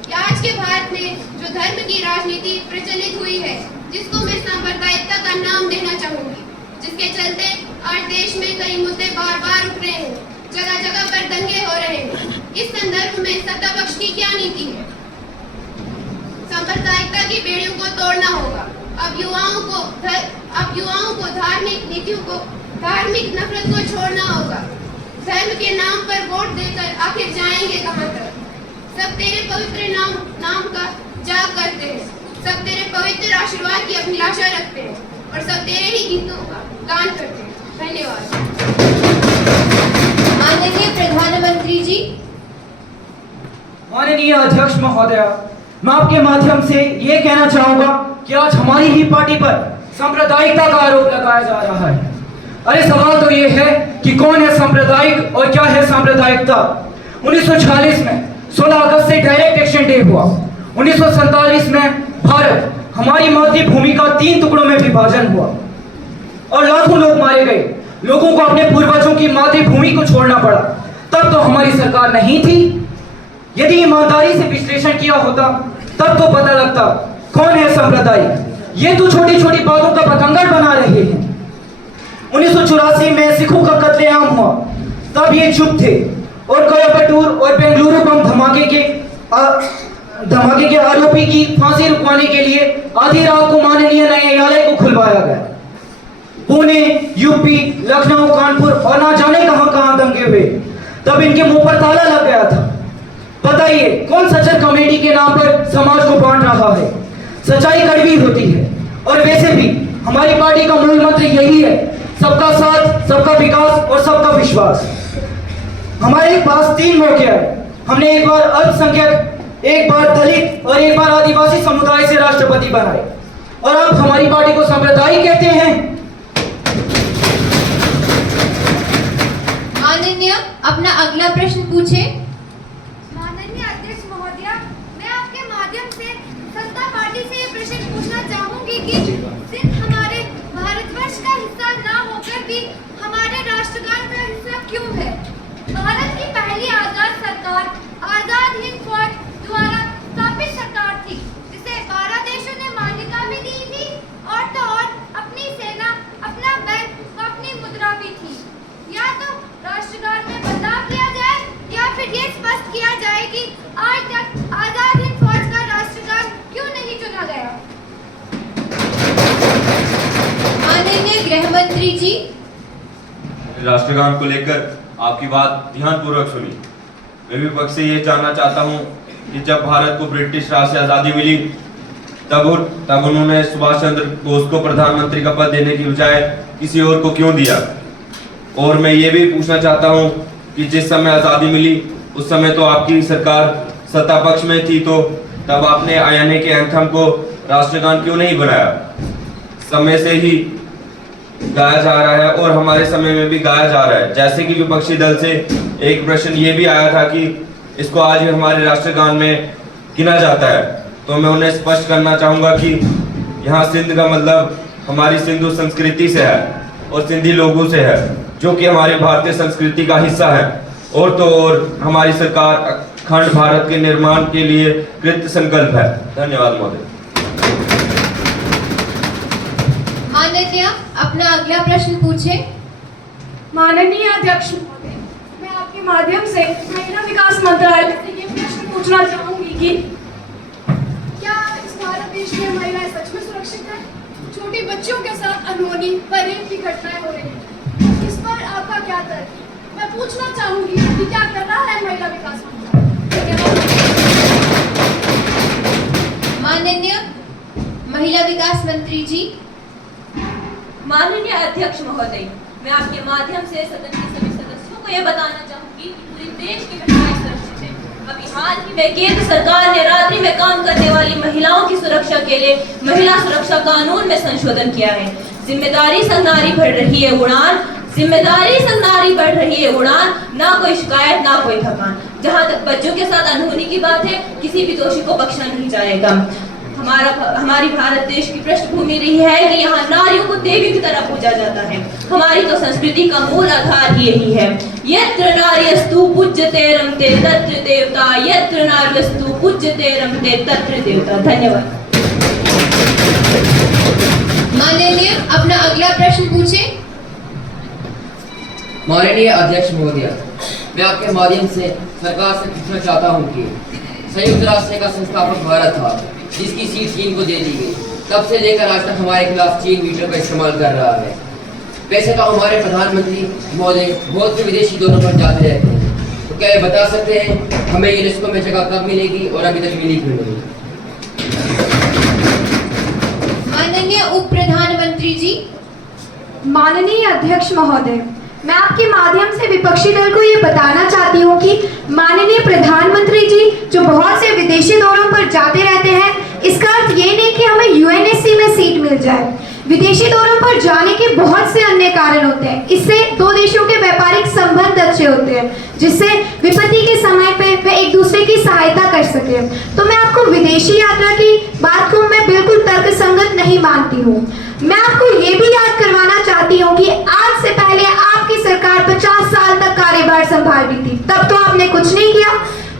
कि आज के भारत में जो धर्म की राजनीति प्रचलित हुई है, जिसको मैं सांप्रदायिकता का नाम देना चाहूँगी, जिसके चलते आज देश में कई मुद्दे बार बार उठ रहे हैं, जगह जगह पर दंगे हो रहे हैं। इस संदर्भ में सत्ता पक्ष की क्या नीति है? सांप्रदायिकता की बेड़ियों को तोड़ना होगा। अब युवाओं को धार्मिक नफरत को छोड़ना होगा। धर्म के नाम पर वोट देकर आखिर जाएंगे कहां तक? सब तेरे पवित्र नाम का जाप करते हैं, सब तेरे पवित्र आशीर्वाद की अभिलाषा रखते हैं और सब तेरे ही गीतों का गान करते हैं। धन्यवाद। माननीय प्रधानमंत्री जी। माननीय अध्यक्ष महोदय, मैं आपके माध्यम से ये कहना चाहूंगा कि आज हमारी ही पार्टी पर सांप्रदायिकता का आरोप लगाया जा रहा है। अरे सवाल तो ये है कि कौन है सांप्रदायिक और क्या है सांप्रदायिकता? 1946 में 16 अगस्त से डायरेक्ट एक्शन डे हुआ। 1947 में भारत, हमारी मातृभूमि का 3 टुकड़ों में विभाजन हुआ और लाखों लोग मारे गए। लोगों को अपने पूर्वजों की मातृभूमि को छोड़ना पड़ा। तब तो हमारी सरकार नहीं थी। यदि ईमानदारी से विश्लेषण किया होता तब तो पता लगता कौन है सांप्रदायिक। ये तो छोटी छोटी बातों का बतंगड़ बना रहे हैं। 1984 में सिखों का कत्लेआम हुआ, तब ये चुप थे और कोयम्बटूर और बेंगलुरु बम धमाके के आरोपी की फांसी रुकवाने के लिए आधी रात को माननीय न्यायालय को खुलवाया गया। पुणे, यूपी, लखनऊ, कानपुर और ना जाने कहां कहां दंगे हुए। तब इनके मुंह पर ताला लग गया था। बताइए कौन सचर कमेटी के नाम पर समाज को बांट रहा है? सच्चाई कड़वी होती है और वैसे भी हमारी पार्टी का मूल मंत्र यही है, सबका साथ, सबका विकास और सबका विश्वास। हमारे पास 3 मौके हैं। हमने एक बार अल्पसंख्यक, एक बार दलित और एक बार आदिवासी समुदाय से राष्ट्रपति बनाए और अब हमारी पार्टी को सांप्रदायिक कहते हैं। माननीय, अपना अगला प्रश्न पूछे। माननीय अध्यक्ष महोदय, मैं आपके माध्यम से सत्ता पार्टी से ये प्रश्न पूछना चाहूंगी कि सिर्फ हमारे भारतवर्ष का हिस्सा ना होकर भी हमारे राष्ट्रगान का हिस्सा क्यों है? भारत की पहली आजाद सरकार आजाद हिंद फौज द्वारा स्थापित सरकार थी, जिसे 12 देशों ने मान्यता भी दी थी और तो और अपनी सेना, अपना बल व अपनी मुद्रा भी थी। या तो राष्ट्रगान में बदलाव किया जाए या फिर ये स्पष्ट किया जाए कि आज तक आजाद हिंद फौज का राष्ट्रगान क्यों नहीं चुना गया? माननीय गृह मंत्री जी। राष्ट्रगान को लेकर आपकी बात ध्यानपूर्वक सुनी। मैं विपक्ष से ये जानना चाहता हूँ कि जब भारत को ब्रिटिश राज से आज़ादी मिली तब उन्होंने सुभाष चंद्र बोस को प्रधानमंत्री का पद देने की बजाय किसी और को क्यों दिया? और मैं ये भी पूछना चाहता हूँ कि जिस समय आज़ादी मिली उस समय तो आपकी सरकार सत्ता पक्ष में थी, तो तब आपने आईएनए के एंथम को राष्ट्रगान क्यों नहीं बनाया? समय से ही गाया जा रहा है और हमारे समय में भी गाया जा रहा है। जैसे कि विपक्षी दल से एक प्रश्न ये भी आया था कि इसको आज भी हमारे राष्ट्रगान में गिना जाता है, तो मैं उन्हें स्पष्ट करना चाहूँगा कि यहाँ सिंध का मतलब हमारी सिंधु संस्कृति से है और सिंधी लोगों से है, जो कि हमारे भारतीय संस्कृति का हिस्सा है। और तो और हमारी सरकार अखंड भारत के निर्माण के लिए कृत संकल्प है। धन्यवाद महोदय। माननीय अपना अगला प्रश्न पूछे। माननीय अध्यक्ष महोदय, मैं आपके माध्यम से महिला विकास मंत्रालय से ये प्रश्न पूछना चाहूंगी कि क्या इस भारत देश में महिलाएं सच में सुरक्षित हैं? छोटी बच्चियों के साथ अनहोनी व रेप की घटनाएं हो रही हैं। इस पर आपका क्या तर्क है? मैं पूछना चाहूंगी कि क्या कर रहा है महिला विकास मंत्रालय? माननीय महिला विकास मंत्री जी। माननीय अध्यक्ष महोदय, मैं आपके माध्यम से सदन के सभी सदस्यों को यह बताना चाहूंगी कि पूरे देश की महिलाएं सुरक्षित हैं। अभी हाल ही में केंद्र सरकार ने रात्रि में काम करने वाली महिलाओं की सुरक्षा के लिए महिला सुरक्षा कानून में संशोधन किया है। जिम्मेदारी संग नारी बढ़ रही है उड़ान, जिम्मेदारी संग नारी बढ़ रही है उड़ान, ना कोई शिकायत ना कोई थकान। जहां तक बच्चों के साथ अनहोनी की बात है, किसी भी दोषी को बख्शा नहीं जाएगा। हमारी भारत देश की पृष्ठभूमि रही है कि यहाँ नारियों को देवी की तरह पूजा जाता है। हमारी तो संस्कृति का मूल आधार ही यही है। यत्र नार्यस्तु पूज्यते रमते तत्र देवता, यत्र नार्यस्तु पूज्यते रमते तत्र देवता। धन्यवाद। माननीय अपना अगला प्रश्न पूछे। माननीय अध्यक्ष महोदय, मैं आपके माध्यम से सरकार से पूछना चाहता हूं कि संयुक्त राष्ट्र का संस्थापक भारत था, जिसकी सीट चीन को दे दी गई। तब से लेकर आज तक हमारे खिलाफ चीन वीटो का इस्तेमाल कर रहा है। वैसे तो हमारे प्रधानमंत्री महोदय बहुत से विदेशी दौरों पर जाते रहते हैं, तो क्या ये बता सकते हैं हमें यूनेस्को में जगह कब मिलेगी और अभी तक मिली क्यों नहीं? माननीय उप प्रधानमंत्री जी। माननीय अध्यक्ष महोदय, मैं आपके माध्यम से विपक्षी दल को ये बताना चाहती हूँ कि माननीय प्रधानमंत्री जी जो बहुत से विदेशी दौरों पर जाते रहते हैं, इसका अर्थ ये नहीं कि हमें यूएनएससी में सीट मिल जाए। विदेशी दौरों पर जाने के बहुत से अन्य कारण होते हैं। इससे दो देशों के व्यापारिक संबंध अच्छे होते हैं, जिससे विपत्ति के समय पे वे एक दूसरे की सहायता कर सके। तो मैं आपको विदेशी यात्रा की बात को मैं बिल्कुल तर्कसंगत नहीं मानती हूँ। मैं आपको ये भी याद करवाना चाहती हूँ कि आज से पहले आपकी सरकार 50 साल तक कार्यभार संभाल रही थी, तब तो आपने कुछ नहीं किया।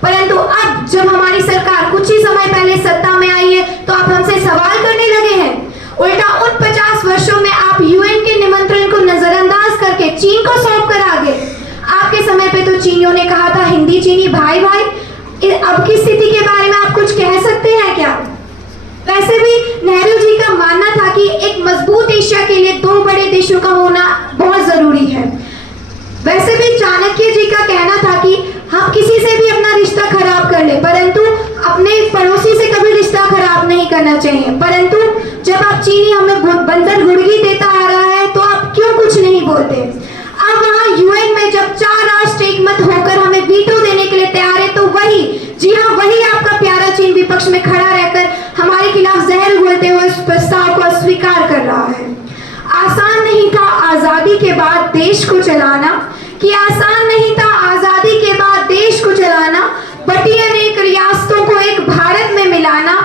परंतु अब जब हमारी सरकार कुछ ही समय पहले सत्ता में आई है, तो आप हमसे सवाल करने लगे हैं। उल्टा उन 50 वर्षों में आप यूएन के निमंत्रण को नजरअंदाज करके चीन को सौंप कर आ गए। आपके समय पे तो चीनियों ने कहा था हिंदी चीनी भाई भाई। अब की स्थिति के बारे में आप कुछ कह सकते हैं क्या? वैसे भी नेहरू जी का मानना था कि एक मजबूत एशिया के लिए दो बड़े देशों का होना बहुत जरूरी है। वैसे भी चाणक्य जी का कहना था कि हम किसी से भी अपना रिश्ता खराब कर ले, परंतु अपने पड़ोसी से कभी रिश्ता खराब नहीं करना चाहिए। परंतु जब आप चीनी हमें बंदर गुड़गी देता आ रहा है, तो आप क्यों कुछ नहीं बोलते? अब वहाँ यूएन में जब 4 राष्ट्र एक मत होकर हमें वीटो देने के लिए तैयार है, तो वही, जी हाँ वही आपका प्यारा चीन विपक्ष में खड़ा रहकर हमारे खिलाफ जहर घोलते हुए उस प्रस्ताव को अस्वीकार कर रहा है। आसान नहीं था आजादी के बाद देश को चलाना, कि आसान नहीं था आजादी के बाद देश को चलाना, बटी अनेक रियासतों को एक भारत में मिलाना।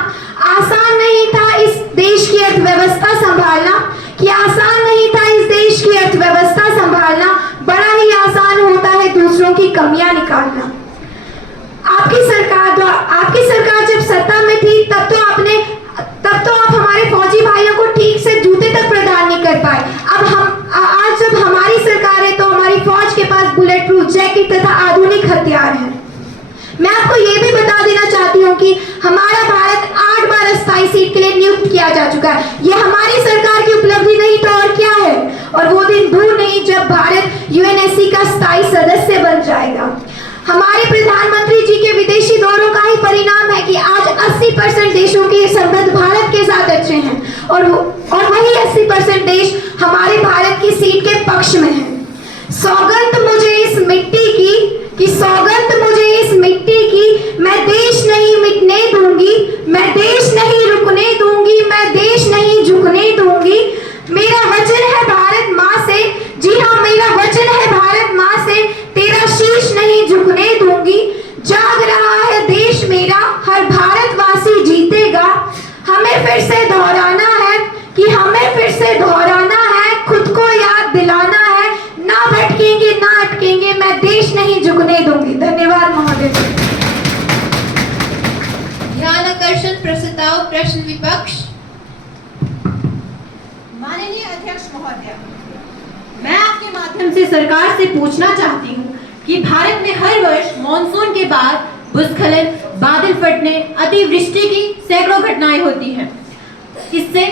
आसान नहीं था इस देश की अर्थव्यवस्था संभालना, कि आसान नहीं था इस देश की अर्थव्यवस्था संभालना। बड़ा ही आसान होता है दूसरों की कमियां निकालना। आपकी सरकार जब सत्ता में थी, तब तो आप हमारे फौजी भाइयों को ठीक से जूते तक प्रदान नहीं कर पाए। आज जब हमारी सरकार है, तो हमारी फौज के पास बुलेट प्रूफ जैकेट तथा आधुनिक हथियार हैं। मैं आपको ये भी बता देना चाहती हूँ कि हमारा भारत 8 बार अस्थायी सीट के लिए नियुक्त किया जा चुका है। यह हमारी सरकार की उपलब्धि नहीं तो और क्या है? और वो दिन दूर नहीं जब भारत यूएनएससी का स्थायी सदस्य बन जाएगा। हमारे प्रधानमंत्री जी के विदेशी दौरों का ही परिणाम है कि आज 80% देशों के संबंध भारत के साथ अच्छे हैं, और वही 80% देश हमारे भारत की सीट के पक्ष में है। सौगंध मुझे इस मिट्टी की, मैं देश नहीं मिटने दूंगी, मैं देश नहीं रुकने दूंगी, मैं देश नहीं झुकने दूंगी। मेरा वचन है भारत माँ से, जी हाँ मेरा वचन है भारत माँ से, तेरा शीश नहीं झुकने दूंगी। जाग रहा है देश मेरा, हर भारतवासी जीतेगा। हमें फिर से दोहराना है से दोहराना है, खुद को याद दिलाना है, ना भटकेंगे ना अटकेंगे, मैं देश नहीं झुकने दूंगी। धन्यवाद महोदय। ध्यान आकर्षण प्रस्ताव प्रश्न विपक्ष। माननीय अध्यक्ष महोदय, मैं आपके माध्यम से सरकार से पूछना चाहती हूँ कि भारत में हर वर्ष मानसून के बाद भूस्खलन, बादल फटने, अतिवृष्टि की सैकड़ों घटनाएं होती हैं। इससे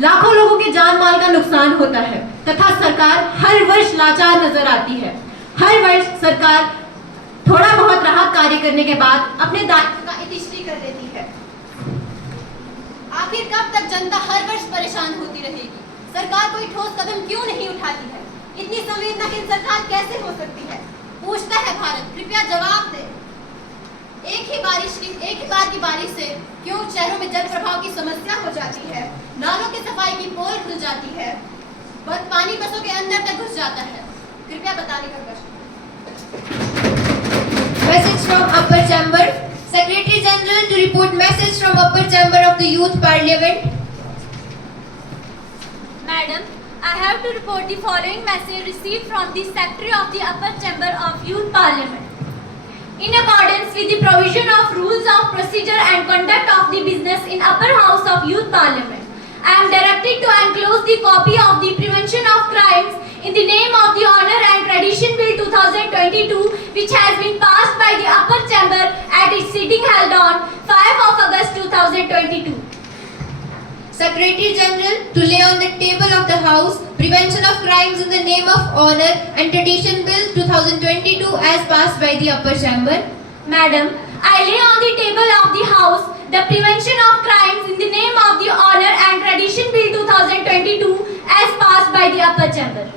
लाखों लोगों के जान माल का नुकसान होता है तथा सरकार हर वर्ष लाचार नजर आती है। हर वर्ष सरकार थोड़ा बहुत राहत कार्य करने के बाद अपने दायित्व का इतिश्री कर देती है। आखिर कब तक जनता हर वर्ष परेशान होती रहेगी? सरकार कोई ठोस कदम क्यों नहीं उठाती है? इतनी संवेदनाहीन सरकार कैसे हो सकती है? पूछता है भारत, कृपया जवाब दे। एक ही बार की बारिश से क्यों शहरों में जल प्रभाव की समस्या हो जाती है, नालों की सफाई की पोल खुल जाती है, पानी बसों के अंदर तक घुस जाता है? कृपया बताने का प्रश्न। Message from Upper Chamber. Secretary General to report message from Upper Chamber of the Youth Parliament. Madam, I have to report the following message received from the Secretary of the Upper Chamber of Youth Parliament. In accordance with the provision of rules of procedure and conduct of the business in Upper House of Youth Parliament, I am directed to enclose the copy of the Prevention of Crimes in the name of the Honor and Tradition Bill 2022, which has been passed by the Upper Chamber at its sitting held on 5 of August 2022. Secretary General to lay on the table of the House Prevention of Crimes in the Name of Honor and Tradition Bill 2022 as passed by the Upper Chamber. Madam, I lay on the table of the House the Prevention of Crimes in the Name of the Honor and Tradition Bill 2022 as passed by the Upper Chamber.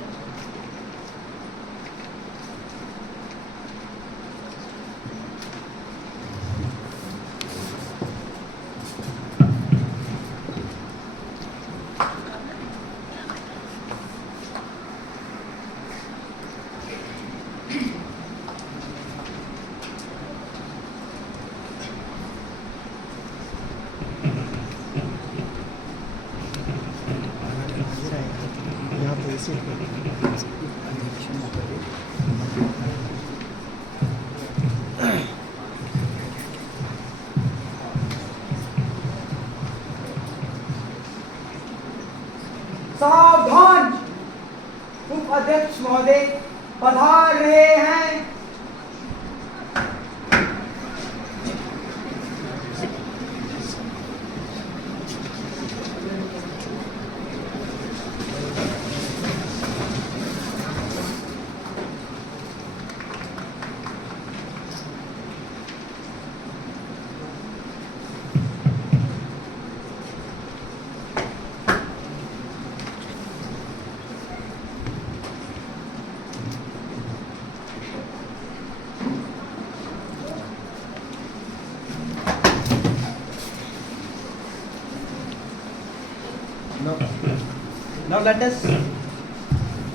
सावधान, उपाध्यक्ष महोदय पधार रहे हैं।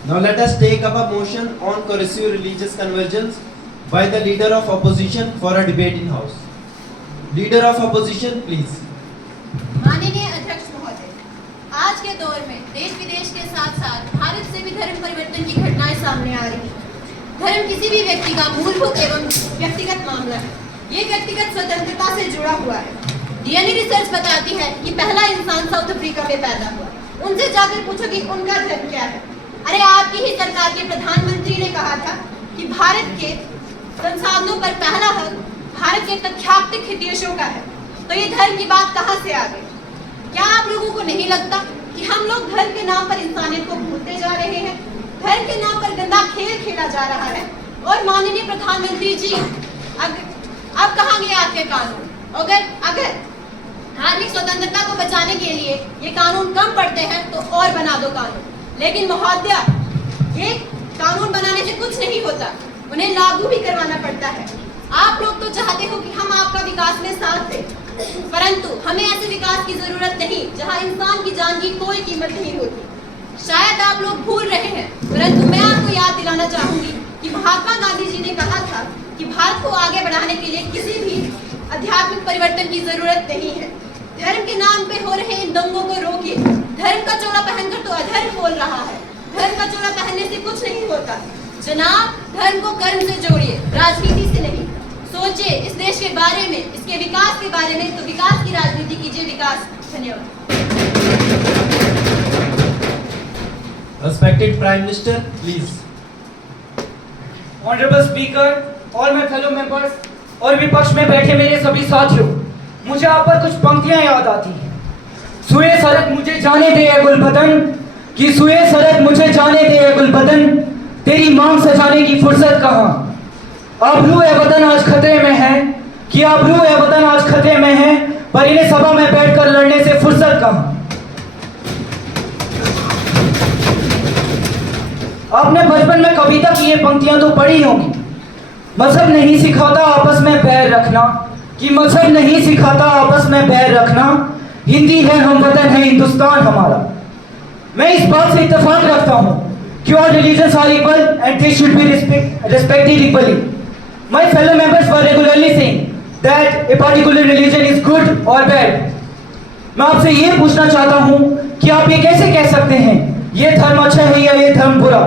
Now let us take up a motion on coercive religious conversions by the leader of opposition for a debate in house. Leader of opposition, please. माननीय अध्यक्ष महोदय, आज के दौर में देश विदेश के साथ साथ भारत से भी धर्म परिवर्तन की घटनाएं सामने आ रही हैं। धर्म किसी भी व्यक्ति का मूलभूत एवं व्यक्तिगत मामला है। ये व्यक्तिगत स्वतंत्रता से जुड़ा हुआ है। डीएनए रिसर्च बताती है कि पहला इंसान साउथ अफ्रीका में पैदा हुआ। उनसे जाकर पूछो कि उनका धर्म क्या है। अरे आपकी ही सरकार के प्रधानमंत्री ने कहा था कि भारत के संसाधनों पर पहला हक भारत के तथ्यात्मक हितैषियों का है। तो ये धर्म की बात कहाँ से आ गई? क्या आप लोगों को नहीं लगता कि हम लोग धर्म के नाम पर इंसानियत को भूलते जा रहे हैं? धर्म के नाम पर गंदा खेल खेला जा रहा है। और माननीय प्रधानमंत्री जी, अब कहाँ गए आपके कानून? अगर धार्मिक स्वतंत्रता को बचाने के लिए ये कानून कम पड़ते हैं तो और बना दो कानून। लेकिन महोदया, ये कानून बनाने से कुछ नहीं होता, उन्हें लागू भी करवाना पड़ता है। आप लोग तो चाहते हो कि हम आपका विकास में साथ दें, परंतु हमें ऐसे विकास की जरूरत नहीं जहां इंसान की जान की कोई कीमत नहीं होती। शायद आप लोग भूल रहे हैं, परंतु मैं आपको याद दिलाना चाहूंगी कि महात्मा गांधी जी ने कहा था कि भारत को आगे बढ़ाने के लिए किसी भी आध्यात्मिक परिवर्तन की जरूरत नहीं है। धर्म के नाम पे हो रहे इन दंगों को रोकिए। धर्म का चोला पहनकर तो अधर्म बोल रहा है। धर्म का चोला पहनने से कुछ नहीं होता। जनाब, धर्म को कर्म से जोड़िए, राजनीति से नहीं। सोचिए इस देश के बारे में, इसके विकास के बारे में, तो विकास की राजनीति कीजिए। विकास। धन्यवाद। Respected Prime Minister, please. Honorable Speaker, all my fellow members और विपक्ष में बैठे मेरे सभी साथियों, मुझे आप पर कुछ पंक्तियां याद आती हैं। सुए सरत मुझे जाने दे ए गुलबदन, कि सुए सरत मुझे जाने दे ए गुलबदन, तेरी मांग सजाने की फुर्सत कहाँ। आबरू ए वतन आज खतरे में है, कि आबरू ए वतन आज खतरे में है, पर इन्हें सभा में बैठकर लड़ने से फुर्सत कहाँ। आपने बचपन में कविता की ये पंक्तियां तो पढ़ी होंगी। मजहब नहीं सिखाता आपस में बैर रखना, कि मजहब नहीं सिखाता आपस में बैर रखना, हिंदी है हम वतन है हिंदुस्तान हमारा। मैं इस बात से इत्तेफाक रखता हूँ कि all religions are equal and they should be respected equally. My fellow members were regularly saying that a particular religion is good or bad. मैं आपसे ये पूछना चाहता हूँ कि आप ये कैसे कह सकते हैं ये धर्म अच्छा है या ये धर्म बुरा।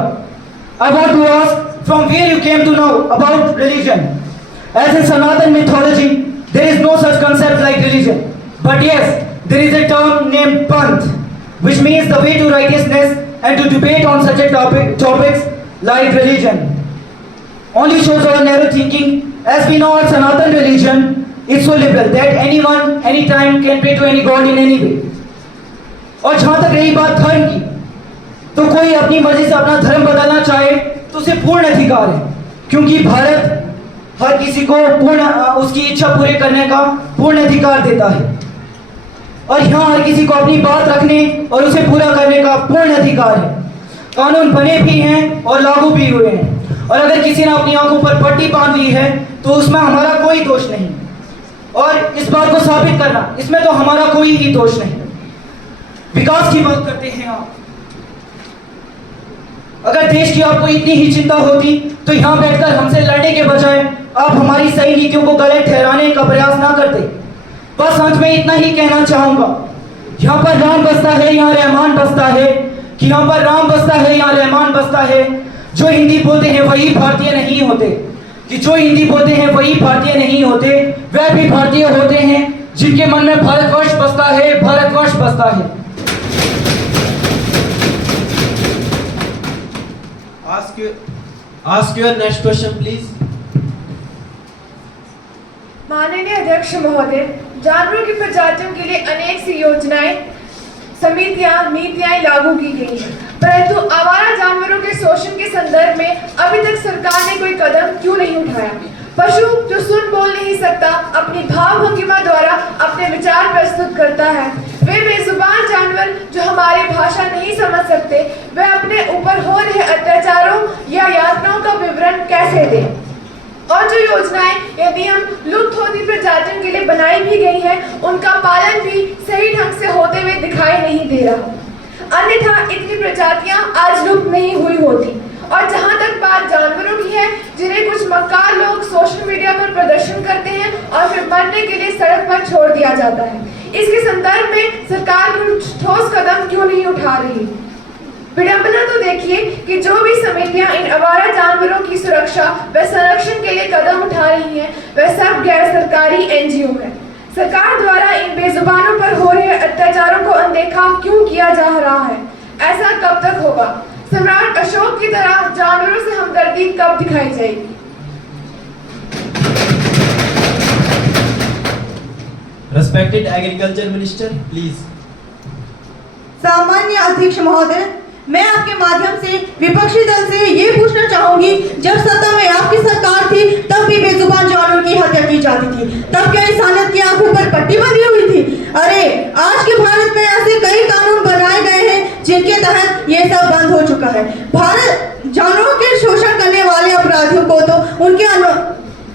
I want to ask from where you came to know about religion. As in Sanatan mythology, there is no such concept like religion. But yes, there is a term named Panth, which means the way to righteousness and to debate on such a topics like religion. Only shows our narrow thinking, as we know our Sanatan religion is so liberal that anyone, anytime can pray to any god in any way. और जहाँ तक रही बात धर्म की, तो कोई अपनी मर्जी से अपना धर्म बदलना चाहे तो उसे पूर्ण अधिकार है, क्योंकि भारत हर किसी को पूर्ण उसकी इच्छा पूरे करने का पूर्ण अधिकार देता है। और यहाँ हर किसी को अपनी बात रखने और उसे पूरा करने का पूर्ण अधिकार है। कानून बने भी हैं और लागू भी हुए हैं, और अगर किसी ने अपनी आंखों पर पट्टी बांध ली है तो उसमें हमारा कोई दोष नहीं, और इस बात को साबित करना इसमें तो हमारा कोई ही दोष नहीं। विकास की बात करते हैं आप। अगर देश की आपको इतनी ही चिंता होती तो यहाँ बैठकर हमसे लड़ने के बजाय आप हमारी सही नीतियों को गलत ठहराने का प्रयास ना करते। बस अंत में इतना ही कहना चाहूंगा, यहाँ पर राम बसता है यहाँ रहमान बसता है, कि यहाँ पर राम बसता है यहाँ रहमान बसता है। जो हिंदी बोलते हैं वही भारतीय नहीं होते, कि जो हिंदी बोलते हैं वही भारतीय नहीं होते, वह भी भारतीय होते हैं जिनके मन में भारतवर्ष बसता है, भारतवर्ष बसता है। Ask your next question, please. माननीय अध्यक्ष महोदय, जानवरों की प्रजातियों के लिए अनेक सी योजनाएं, समितियां, नीतियां लागू की गई हैं, परंतु आवारा जानवरों के शोषण के संदर्भ में अभी तक सरकार ने कोई कदम क्यों नहीं उठाया। पशु जो सुन बोल नहीं सकता, अपनी भाव भंगिमा द्वारा अपने विचार प्रस्तुत करता है, वे बेजुबान जानवर जो हमारी भाषा नहीं समझ सकते, वे अपने ऊपर हो रहे अत्याचारों या यातनाओं का विवरण कैसे दें। और जो योजनाएं यदि हम लुप्त होती प्रजातियों के लिए बनाई भी गई हैं, उनका पालन भी सही ढंग से होते हुए दिखाई नहीं दे रहा। अन्यथा इतनी प्रजातियां आज लुप्त नहीं हुई होती। और जहां तक बात जानवरों की है, जिन्हें कुछ मक्कार लोग सोशल मीडिया पर प्रदर्शन करते हैं और फिर मरने के लिए सड़क पर छोड़ दिया जाता है, इसके संदर्भ में सरकार कुछ ठोस कदम क्यों नहीं उठा रही। विडंबना तो देखिए कि जो भी समितियां इन आवारा जानवरों की सुरक्षा व संरक्षण के लिए कदम उठा रही हैं, वह सब गैर सरकारी NGO है। सरकार द्वारा इन बेजुबानों पर हो रहे अत्याचारों को अनदेखा क्यों किया जा रहा है? ऐसा कब तक होगा? सम्राट अशोक की तरह जानवरों से हमदर्दी कब दिखाई जाएगी? Respected Agriculture Minister, please. सामान्य अध्यक्ष महोदय, मैं आपके माध्यम से विपक्षी दल से ये पूछना चाहूंगी, जब सत्ता में आपकी सरकार थी तब भी बेजुबान जानवरों की हत्या की जाती थी, तब क्या इंसानियत की आंखों पर पट्टी बंधी हुई थी? अरे आज के भारत में ऐसे कई कानून बनाए गए हैं जिनके तहत ये सब बंद हो चुका है। भारत जानवरों के शोषण करने वाले अपराधियों को तो उनके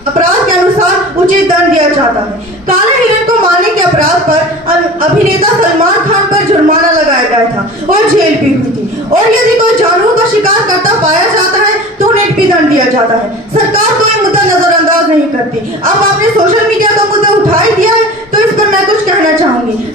अपराध के अनुसार उचित दंड दिया जाता है। काले हिरण को मारने के अपराध पर अभिनेता सलमान खान पर जुर्माना लगाया गया था और जेल भी हुई थी, और यदि कोई जानवरों का शिकार करता पाया जाता है तो उन्हें भी दंड दिया जाता है। सरकार कोई मुद्दा नजरअंदाज नहीं करती। अब आपने सोशल मीडिया का मुद्दा उठा ही दिया है तो इस पर मैं कुछ कहना चाहूंगी।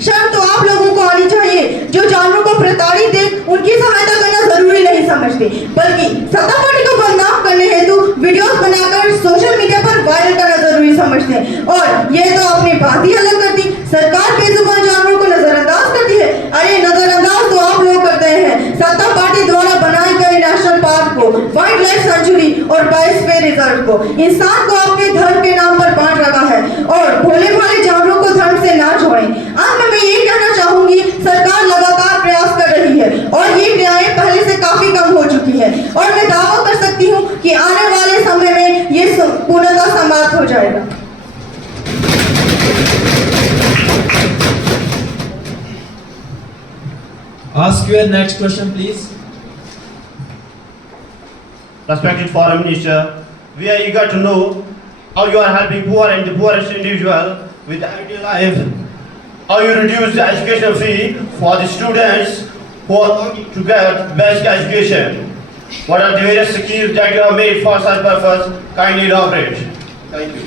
मुलाकात हो जाएगा। Ask your next question, please. Respected Foreign Minister, we are eager to know how you are helping poor and the poorest individual with ideal life, how you reduce the education fee for the students who are looking to get basic education. What are the various schemes that you have made for such purpose? Kindly elaborate. Thank you.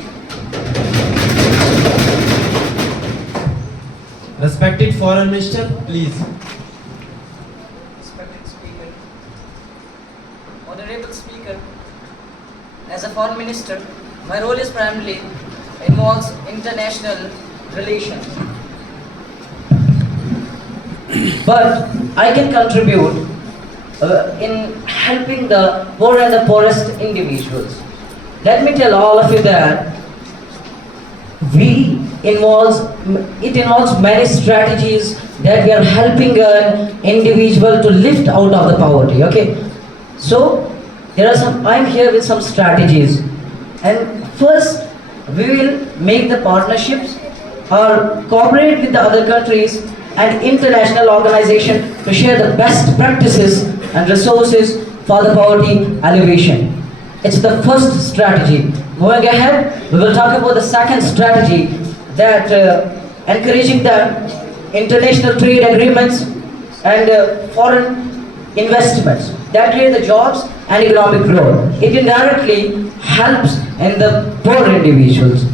Respected Foreign Minister, please. Respected Speaker, Honorable Speaker, as a Foreign Minister, my role is primarily involves international relations. But I can contribute in helping the poor and the poorest individuals. Let me tell all of you that it involves many strategies that we are helping an individual to lift out of the poverty. Okay, so I'm here with some strategies, and first we will make the partnerships or cooperate with the other countries and international organization to share the best practices and resources for the poverty alleviation. It's the first strategy. Moving ahead, we will talk about the second strategy, that encouraging the international trade agreements and foreign investments that create the jobs and economic growth. It indirectly helps in the poor individuals.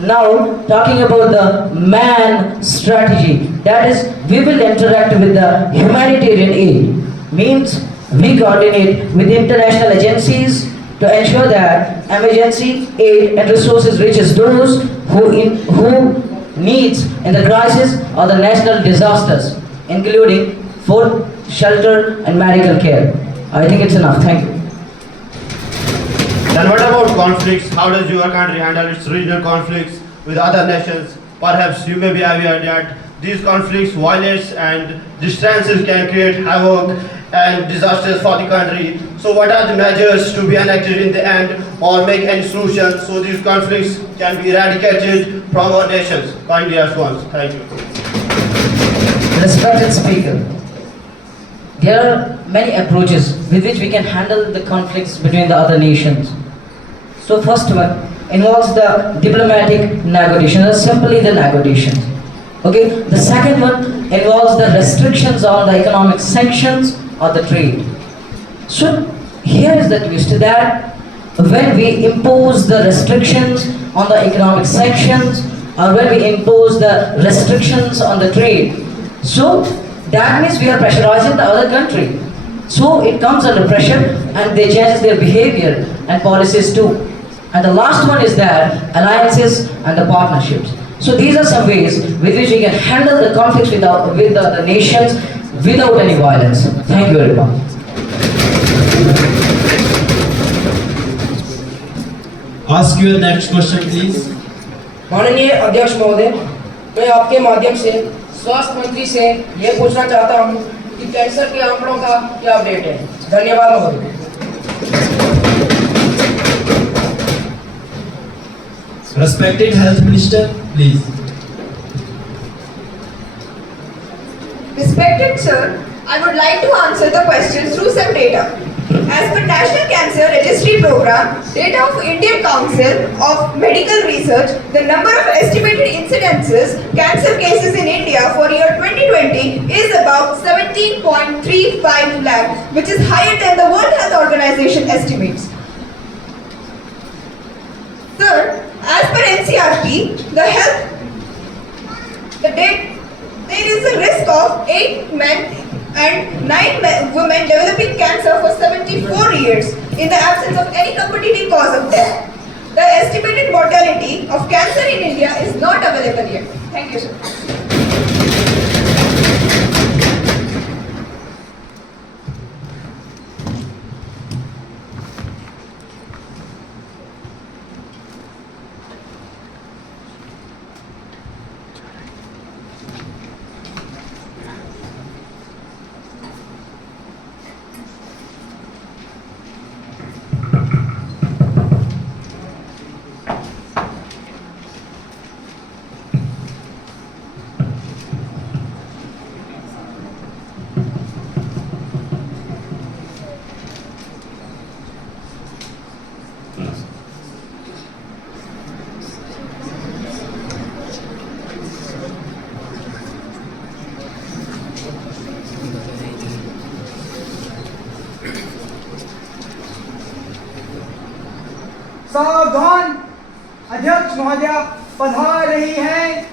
Now, talking about the man strategy, that is, we will interact with the humanitarian aid. Means we coordinate with international agencies to ensure that emergency aid and resources reaches those who needs in the crisis or the national disasters, including food, shelter, and medical care. I think it's enough. Thank you. Then what about conflicts? How does your country handle its regional conflicts with other nations? Perhaps you may be aware that these conflicts, violence and distances can create havoc and disasters for the country. So what are the measures to be enacted in the end or make any solution so these conflicts can be eradicated from our nations? Kindly response. Thank you. Respected Speaker, there are many approaches with which we can handle the conflicts between the other nations. So first one involves the diplomatic negotiations, or simply the negotiations. Okay. The second one involves the restrictions on the economic sanctions or the trade. So here is the twist, that when we impose the restrictions on the economic sanctions or when we impose the restrictions on the trade, so that means we are pressurizing the other country. So it comes under pressure and they change their behavior and policies too. And the last one is that alliances and the partnerships. So these are some ways with which we can handle the conflicts with the nations without any violence. Thank you very much. Ask your next question, please. माननीय अध्यक्ष महोदय, मैं आपके माध्यम से स्वास्थ्य मंत्री से ये पूछना चाहता हूँ कि कैंसर के आंकड़ों का क्या अपडेट है। धन्यवाद महोदय। Respected Health Minister, please. Respected sir, I would like to answer the question through some data. As per National Cancer Registry Program, data of Indian Council of Medical Research, the number of estimated incidences cancer cases in India for year 2020 is about 17.35 lakh, which is higher than the World Health Organization estimates. Sir, as per NCRT, there is a risk of 8 men and 9 women developing cancer for 74 years in the absence of any competitive cause of death. The estimated mortality of cancer in India is not available yet. Thank you, sir. सावधान, अध्यक्ष महोदया पधार रही हैं।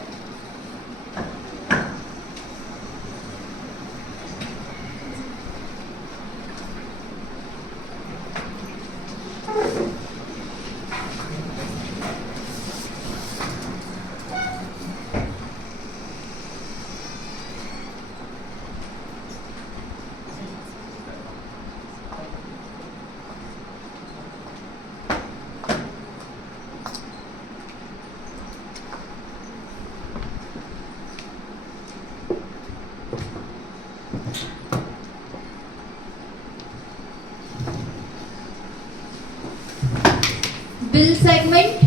Bill segment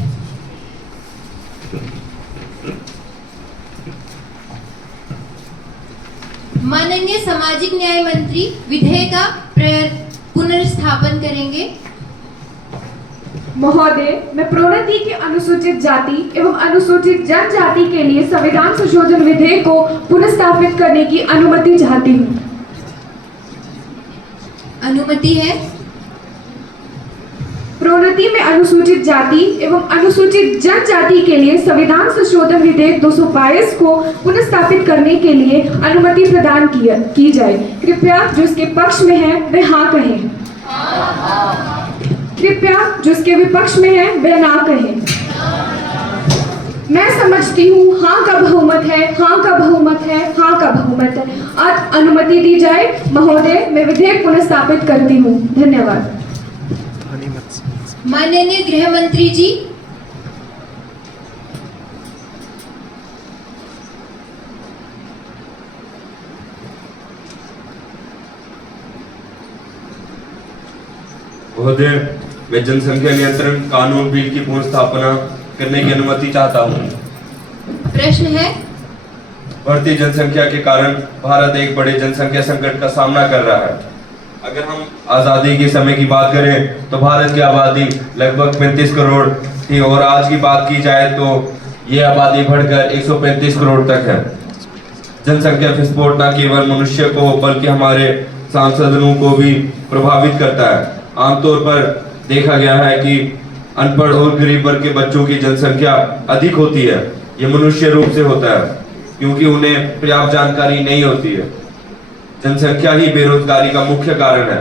माननीय सामाजिक न्याय मंत्री विधेयक का पुनर्स्थापन करेंगे। महोदय, मैं प्रोन्नति के अनुसूचित जाति एवं अनुसूचित जनजाति के लिए संविधान संशोधन विधेयक को पुनर्स्थापित करने की अनुमति चाहती हूँ। अनुमति है। प्रोन्नति में अनुसूचित जाति एवं अनुसूचित जनजाति के लिए संविधान संशोधन विधेयक 222 को पुनर्स्थापित करने के लिए अनुमति प्रदान की जाए। कृपया जो इसके पक्ष में है वह हाँ कहें। कृपया जो इसके विपक्ष में है वह ना कहें। मैं समझती हूँ हाँ का बहुमत है, हाँ का बहुमत है, हाँ का बहुमत है। आज अनुमति दी जाए। महोदय, मैं विधेयक पुनर्स्थापित करती हूँ। धन्यवाद। माननीय गृह मंत्री जी। महोदय, मैं जनसंख्या नियंत्रण कानून बिल की पुनर्स्थापना करने की अनुमति चाहता हूँ। प्रश्न है। बढ़ती जनसंख्या के कारण भारत एक बड़े जनसंख्या संकट का सामना कर रहा है। अगर हम आज़ादी के समय की बात करें तो भारत की आबादी लगभग 35 करोड़ थी और आज की बात की जाए तो ये आबादी बढ़कर 135 करोड़ तक है। जनसंख्या विस्फोट न केवल मनुष्य को बल्कि हमारे संसाधनों को भी प्रभावित करता है। आमतौर पर देखा गया है कि अनपढ़ और गरीब वर्ग के बच्चों की जनसंख्या अधिक होती है। ये मनुष्य रूप से होता है क्योंकि उन्हें पर्याप्त जानकारी नहीं होती है। जनसंख्या ही बेरोजगारी का मुख्य कारण है।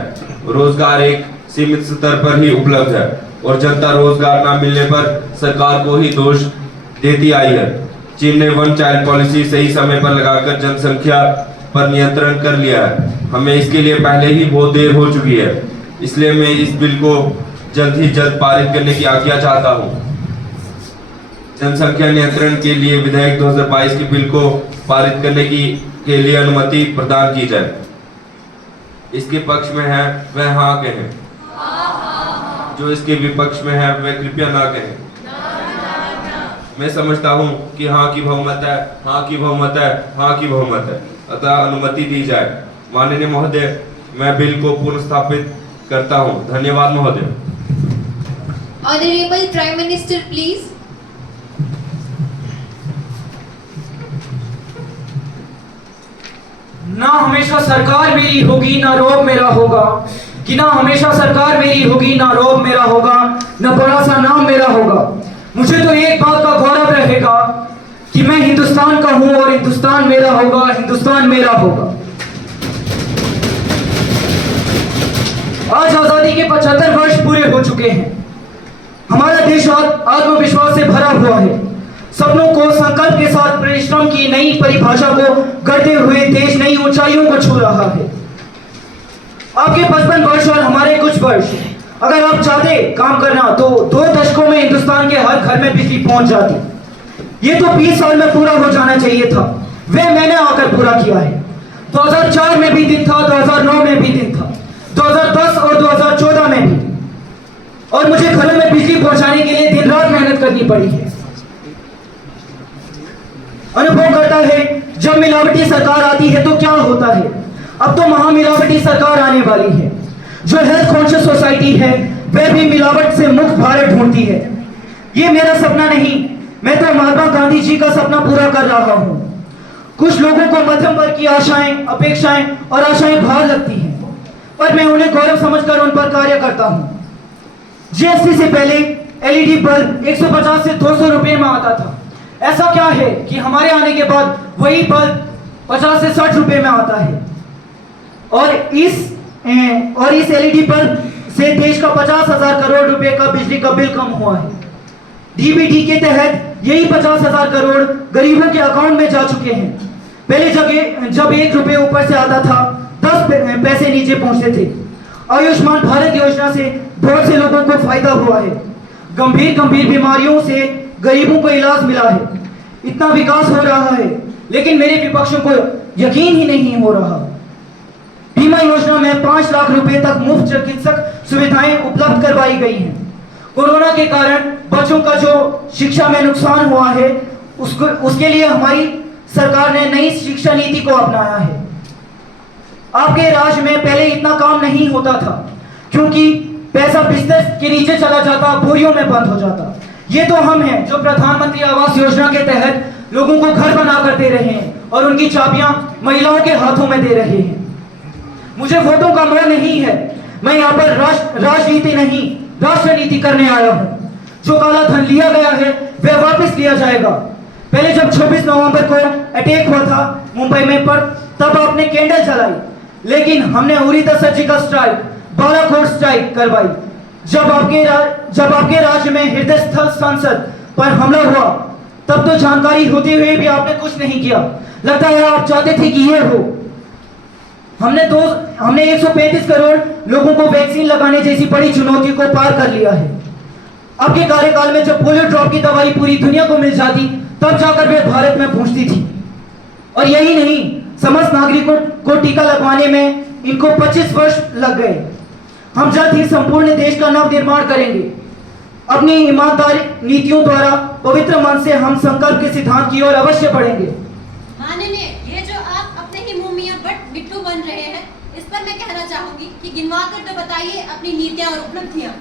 रोजगार एक सीमित स्तर पर ही उपलब्ध है और जनता रोजगार न मिलने पर सरकार को ही दोष देती आई है। चीन ने वन चाइल्ड पॉलिसी सही समय पर लगाकर जनसंख्या पर नियंत्रण कर लिया है। हमें इसके लिए पहले ही बहुत देर हो चुकी है। इसलिए मैं इस बिल को जल्द ही जल्द पारित करने की आज्ञा चाहता हूँ। जनसंख्या नियंत्रण के लिए विधेयक 2022 के बिल को पारित करने के लिए अनुमति प्रदान की जाए। इसके पक्ष में है वह हाँ कहें। जो इसके विपक्ष में है वह कृपया ना कहें। मैं समझता हूँ कि हाँ की बहुमत है, हाँ की बहुमत है, हाँ की बहुमत है, अतः अनुमति दी जाए। माननीय महोदय, मैं बिल को पुनर्स्थापित करता हूँ। धन्यवाद महोदय। Honourable prime minister please. ना हमेशा सरकार मेरी होगी ना रोब मेरा होगा, कि ना हमेशा सरकार मेरी होगी ना रोब मेरा होगा, ना बड़ा सा नाम मेरा होगा। मुझे तो एक बात का गौरव रहेगा कि मैं हिंदुस्तान का हूं और हिंदुस्तान मेरा होगा, हिंदुस्तान मेरा होगा। आज आजादी के 75 वर्ष पूरे हो चुके हैं। हमारा देश आत्मविश्वास से भरा हुआ है। सपनों को संकल्प के साथ परिश्रम की नई परिभाषा को गढ़ते हुए देश नई ऊंचाइयों को छू रहा है। आपके 55 वर्ष और हमारे कुछ वर्ष, अगर आप चाहते काम करना तो 2 दशकों में हिंदुस्तान के हर घर में बिजली पहुंच जाती। ये तो 20 साल में पूरा हो जाना चाहिए था, वह मैंने आकर पूरा किया है। 2004 में भी दिन था, 2009 में भी दिन था, 2010 और 2014 में भी। और मुझे घरों में बिजली पहुंचाने के लिए दिन रात मेहनत करनी पड़ी है। अनुभव करता है जब मिलावटी सरकार आती है तो क्या होता है। अब तो महामिलावटी सरकार आने वाली है। जो हेल्थ कॉन्शियस सोसाइटी है वह भी मिलावट से मुक्त भारत ढूंढती है। ये मेरा सपना नहीं, मैं तो महात्मा गांधी जी का सपना पूरा कर रहा हूं। कुछ लोगों को मध्यम वर्ग की आशाएं, अपेक्षाएं और आशाएं भार लगती हैं, पर मैं उन्हें गौरव समझकर उन पर कार्य करता हूं। जीएसटी से पहले एलईडी बल्ब 150 से 200 रुपए में आता था। ऐसा क्या है कि हमारे आने के बाद वही बल्ब 50 से 60 रुपए में आता है। और इस एलईडी बल्ब से देश का 50,000 करोड़ रुपए का बिजली का बिल कम हुआ है। डीबीटी के तहत यही 50,000 करोड़ गरीबों के अकाउंट में जा चुके हैं। पहले जब 1 रुपए ऊपर से आता था 10 पैसे नीचे पहुंचते थे। आयुष्मान भारत योजना से बहुत से लोगों को फायदा हुआ है। गंभीर बीमारियों से गरीबों को इलाज मिला है। इतना विकास हो रहा है, लेकिन मेरे विपक्षों को यकीन ही नहीं हो रहा। बीमा योजना में 5 लाख रुपए तक मुफ्त चिकित्सक सुविधाएं उपलब्ध करवाई गई हैं। कोरोना के कारण बच्चों का जो शिक्षा में नुकसान हुआ है, उसके लिए हमारी सरकार ने नई शिक्षा नीति को अपनाया है। आपके राज्य में पहले इतना काम नहीं होता था, क्योंकि पैसा बिस्तर के नीचे चला जाता, बोरियों में बंद हो जाता। ये तो हम हैं जो प्रधानमंत्री आवास योजना के तहत लोगों को घर बना कर दे रहे हैं और उनकी चाबियां महिलाओं के हाथों में दे रहे हैं। मुझे वोटों का मोह नहीं है। मैं यहाँ पर राजनीति नहीं, राष्ट्र नीति करने आया हूँ। जो काला धन लिया गया है वह वापस लिया जाएगा। पहले जब 26 नवंबर को अटैक हुआ था मुंबई में तब आपने कैंडल जलाई, लेकिन हमने Uri the surgical strike, Balakot strike करवाई। जब आपके राज्य में हृदय स्थल संसद पर हमला हुआ तब तो जानकारी होते हुए भी आपने कुछ नहीं किया। लगता है आप चाहते थे कि ये हो। हमने 135 करोड़ लोगों को वैक्सीन लगाने जैसी बड़ी चुनौती को पार कर लिया है। आपके कार्यकाल में जब पोलियो ड्रॉप की दवाई पूरी दुनिया को मिल जाती तब जाकर वे भारत में पहुंचती थी। और यही नहीं, समस्त नागरिकों को टीका लगवाने में इनको 25 वर्ष लग गए। हम जल्द ही संपूर्ण देश का नव निर्माण करेंगे। अपनी ईमानदार नीतियों द्वारा पवित्र मन से हम संकल्प के सिद्धांत की ओर अवश्य बढ़ेंगे। माननीय, ये जो आप अपने ही मुंह मियां बिट्टू बन रहे हैं, इस पर मैं कहना चाहूंगी कि गिनवा कर तो बताइए अपनी नीतियां और उपलब्धियां।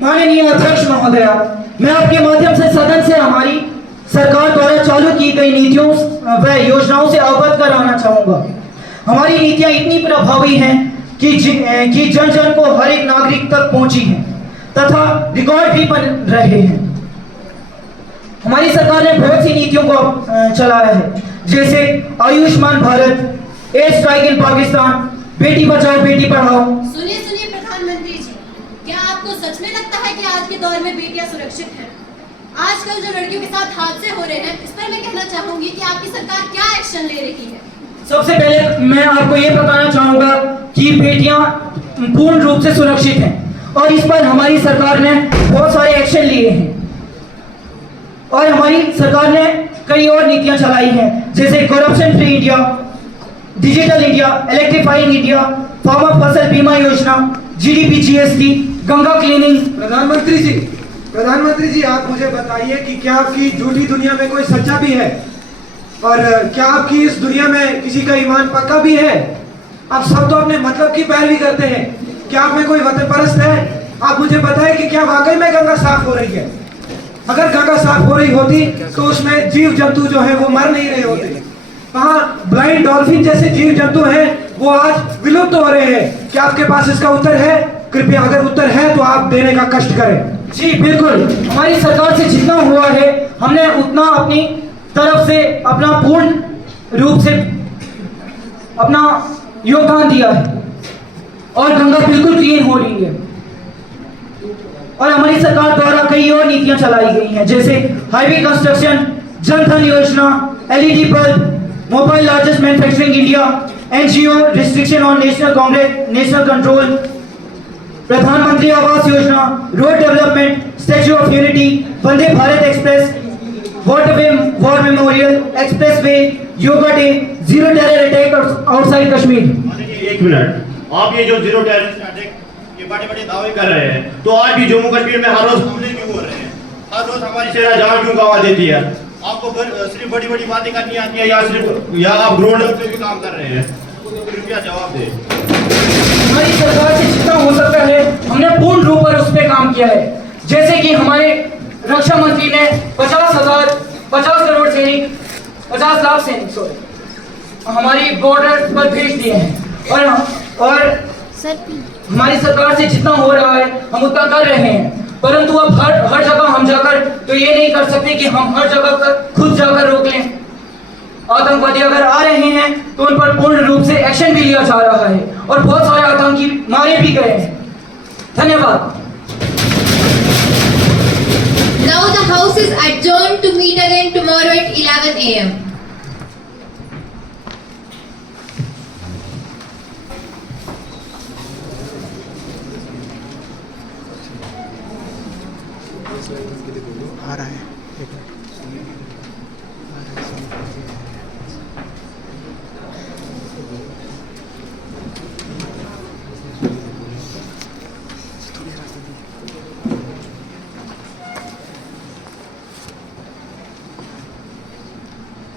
माननीय अध्यक्ष महोदया, मैं आपके माध्यम से सदन से हमारी सरकार द्वारा चालू की गई नीतियों व योजनाओं से अवगत कराना चाहूंगा। हमारी नीतियां इतनी प्रभावी हैं कि जन जन को हर एक नागरिक तक पहुंची हैं तथा रिकॉर्ड भी बन रहे हैं। हमारी सरकार ने बहुत सी नीतियों को चलाया है, जैसे Ayushman Bharat, air strike in Pakistan, Beti Bachao Beti Padhao. सुनिए प्रधानमंत्री जी, क्या आपको सच में लगता है कि आज के दौर में बेटियां सुरक्षित हैं? आजकल जो लड़कियों के साथ हादसे हो रहे हैं, इस पर मैं कहना चाहूंगी कि आपकी सरकार क्या एक्शन ले रही है? सबसे पहले मैं आपको ये बताना चाहूंगा कि बेटियां पूर्ण रूप से सुरक्षित हैं और इस पर हमारी सरकार ने बहुत सारे एक्शन लिए हैं। और हमारी सरकार ने कई और नीतियां चलाई हैं, जैसे corruption free India, digital India, electrifying India, farmer फसल बीमा योजना, जीडीपी जीएसटी, गंगा क्लीनिंग। प्रधानमंत्री जी, आप मुझे बताइए कि क्या आपकी झूठी दुनिया में कोई सच्चा भी है, और क्या आपकी इस दुनिया में किसी का ईमान पक्का भी है? आप सब तो अपने मतलब की पैरवी करते हैं। क्या आप में कोई वतन परस्त है? आप मुझे बताएं कि क्या वाकई में गंगा साफ हो रही है? अगर गंगा साफ हो रही होती तो उसमें जीव जंतु जो है वो मर नहीं रहे होते। वहाँ ब्लाइंड डॉल्फिन जैसे जीव जंतु हैं वो आज विलुप्त हो रहे हैं। क्या आपके पास इसका उत्तर है? कृपया अगर उत्तर है तो आप देने का कष्ट करें। जी बिल्कुल, हमारी सरकार से जितना हुआ है हमने उतना अपनी तरफ से अपना पूर्ण रूप से अपना योगदान दिया है और गंगा बिल्कुल क्लीन हो रही है। और हमारी सरकार द्वारा कई और नीतियां चलाई गई हैं, जैसे हाईवे कंस्ट्रक्शन, जन धन योजना, LED bulb, mobile largest manufacturing India, NGO restriction on national control, प्रधानमंत्री Awas Yojana, road development, statue of unity, Vande Bharat express, war memorial, express way, yoga day, zero terror attack outside Kashmir. एक मिनट, आप ये जो जीरो टेररिस्ट अटैक ये बड़े दावे कर रहे हैं, तो आज भी जम्मू कश्मीर में हर रोज हमले क्यों हो रहे हैं? हर रोज हमारी सेना जान क्यों गंवा देती है? आपको सिर्फ बड़ी बातें करनी आती है या आप ग्राउंड पे भी काम कर रहे हैं? कृपया जवाब दें। हमारी सरकार से जितना हो सकता है हमने पूर्ण रूप पर उस पर काम किया है। जैसे कि हमारे रक्षा मंत्री ने 50 करोड़ सैनिक, 50 लाख सैनिक हमारी बॉर्डर पर भेज दिए हैं और हमारी सरकार से जितना हो रहा है हम उतना कर रहे हैं। परंतु अब हर जगह हम जाकर तो ये नहीं कर सकते कि हम हर जगह पर खुद जाकर रोक लें। आतंकवादी अगर आ रहे हैं तो उन पर पूर्ण रूप से एक्शन भी लिया जा रहा है और बहुत सारे आतंकी मारे भी गए हैं। धन्यवाद। Now the House is adjourned to meet again tomorrow at 11 a.m. आ रहा है, एक मिनट।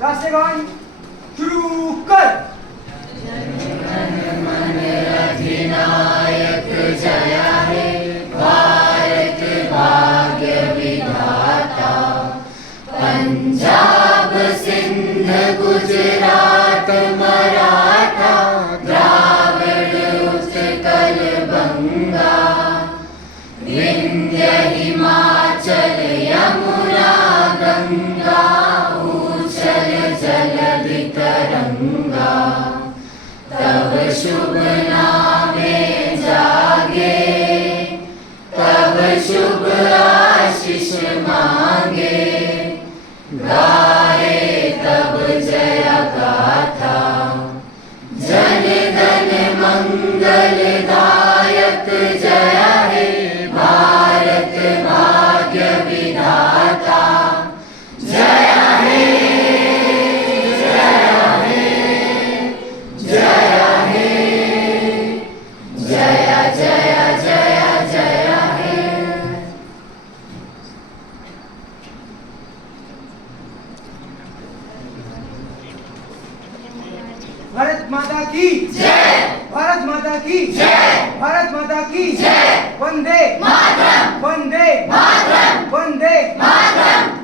राष्ट्रगान शुरू कर। अधिनायक जय हे भारत भाग्य विधाता, पंजाब सिंध गुजरात मराठा द्राविड़ उत्कल बंगा, विंध्य हिमाचल यमुना गंगा उछल जलधि तरंगा, तब शुभ नामे जागे, तब शुभ आशीष मांगे, गाए तब जय गाथा, जन गण मंगल दायक जय हे भारत भाग्य विधाता, जय हे जय हे जय हे जय जय जय जय हे। भारत माता की जय, भारत माता की जय, भारत माता की जय, वंदे मातरम, वंदे मातरम, वंदे मातरम।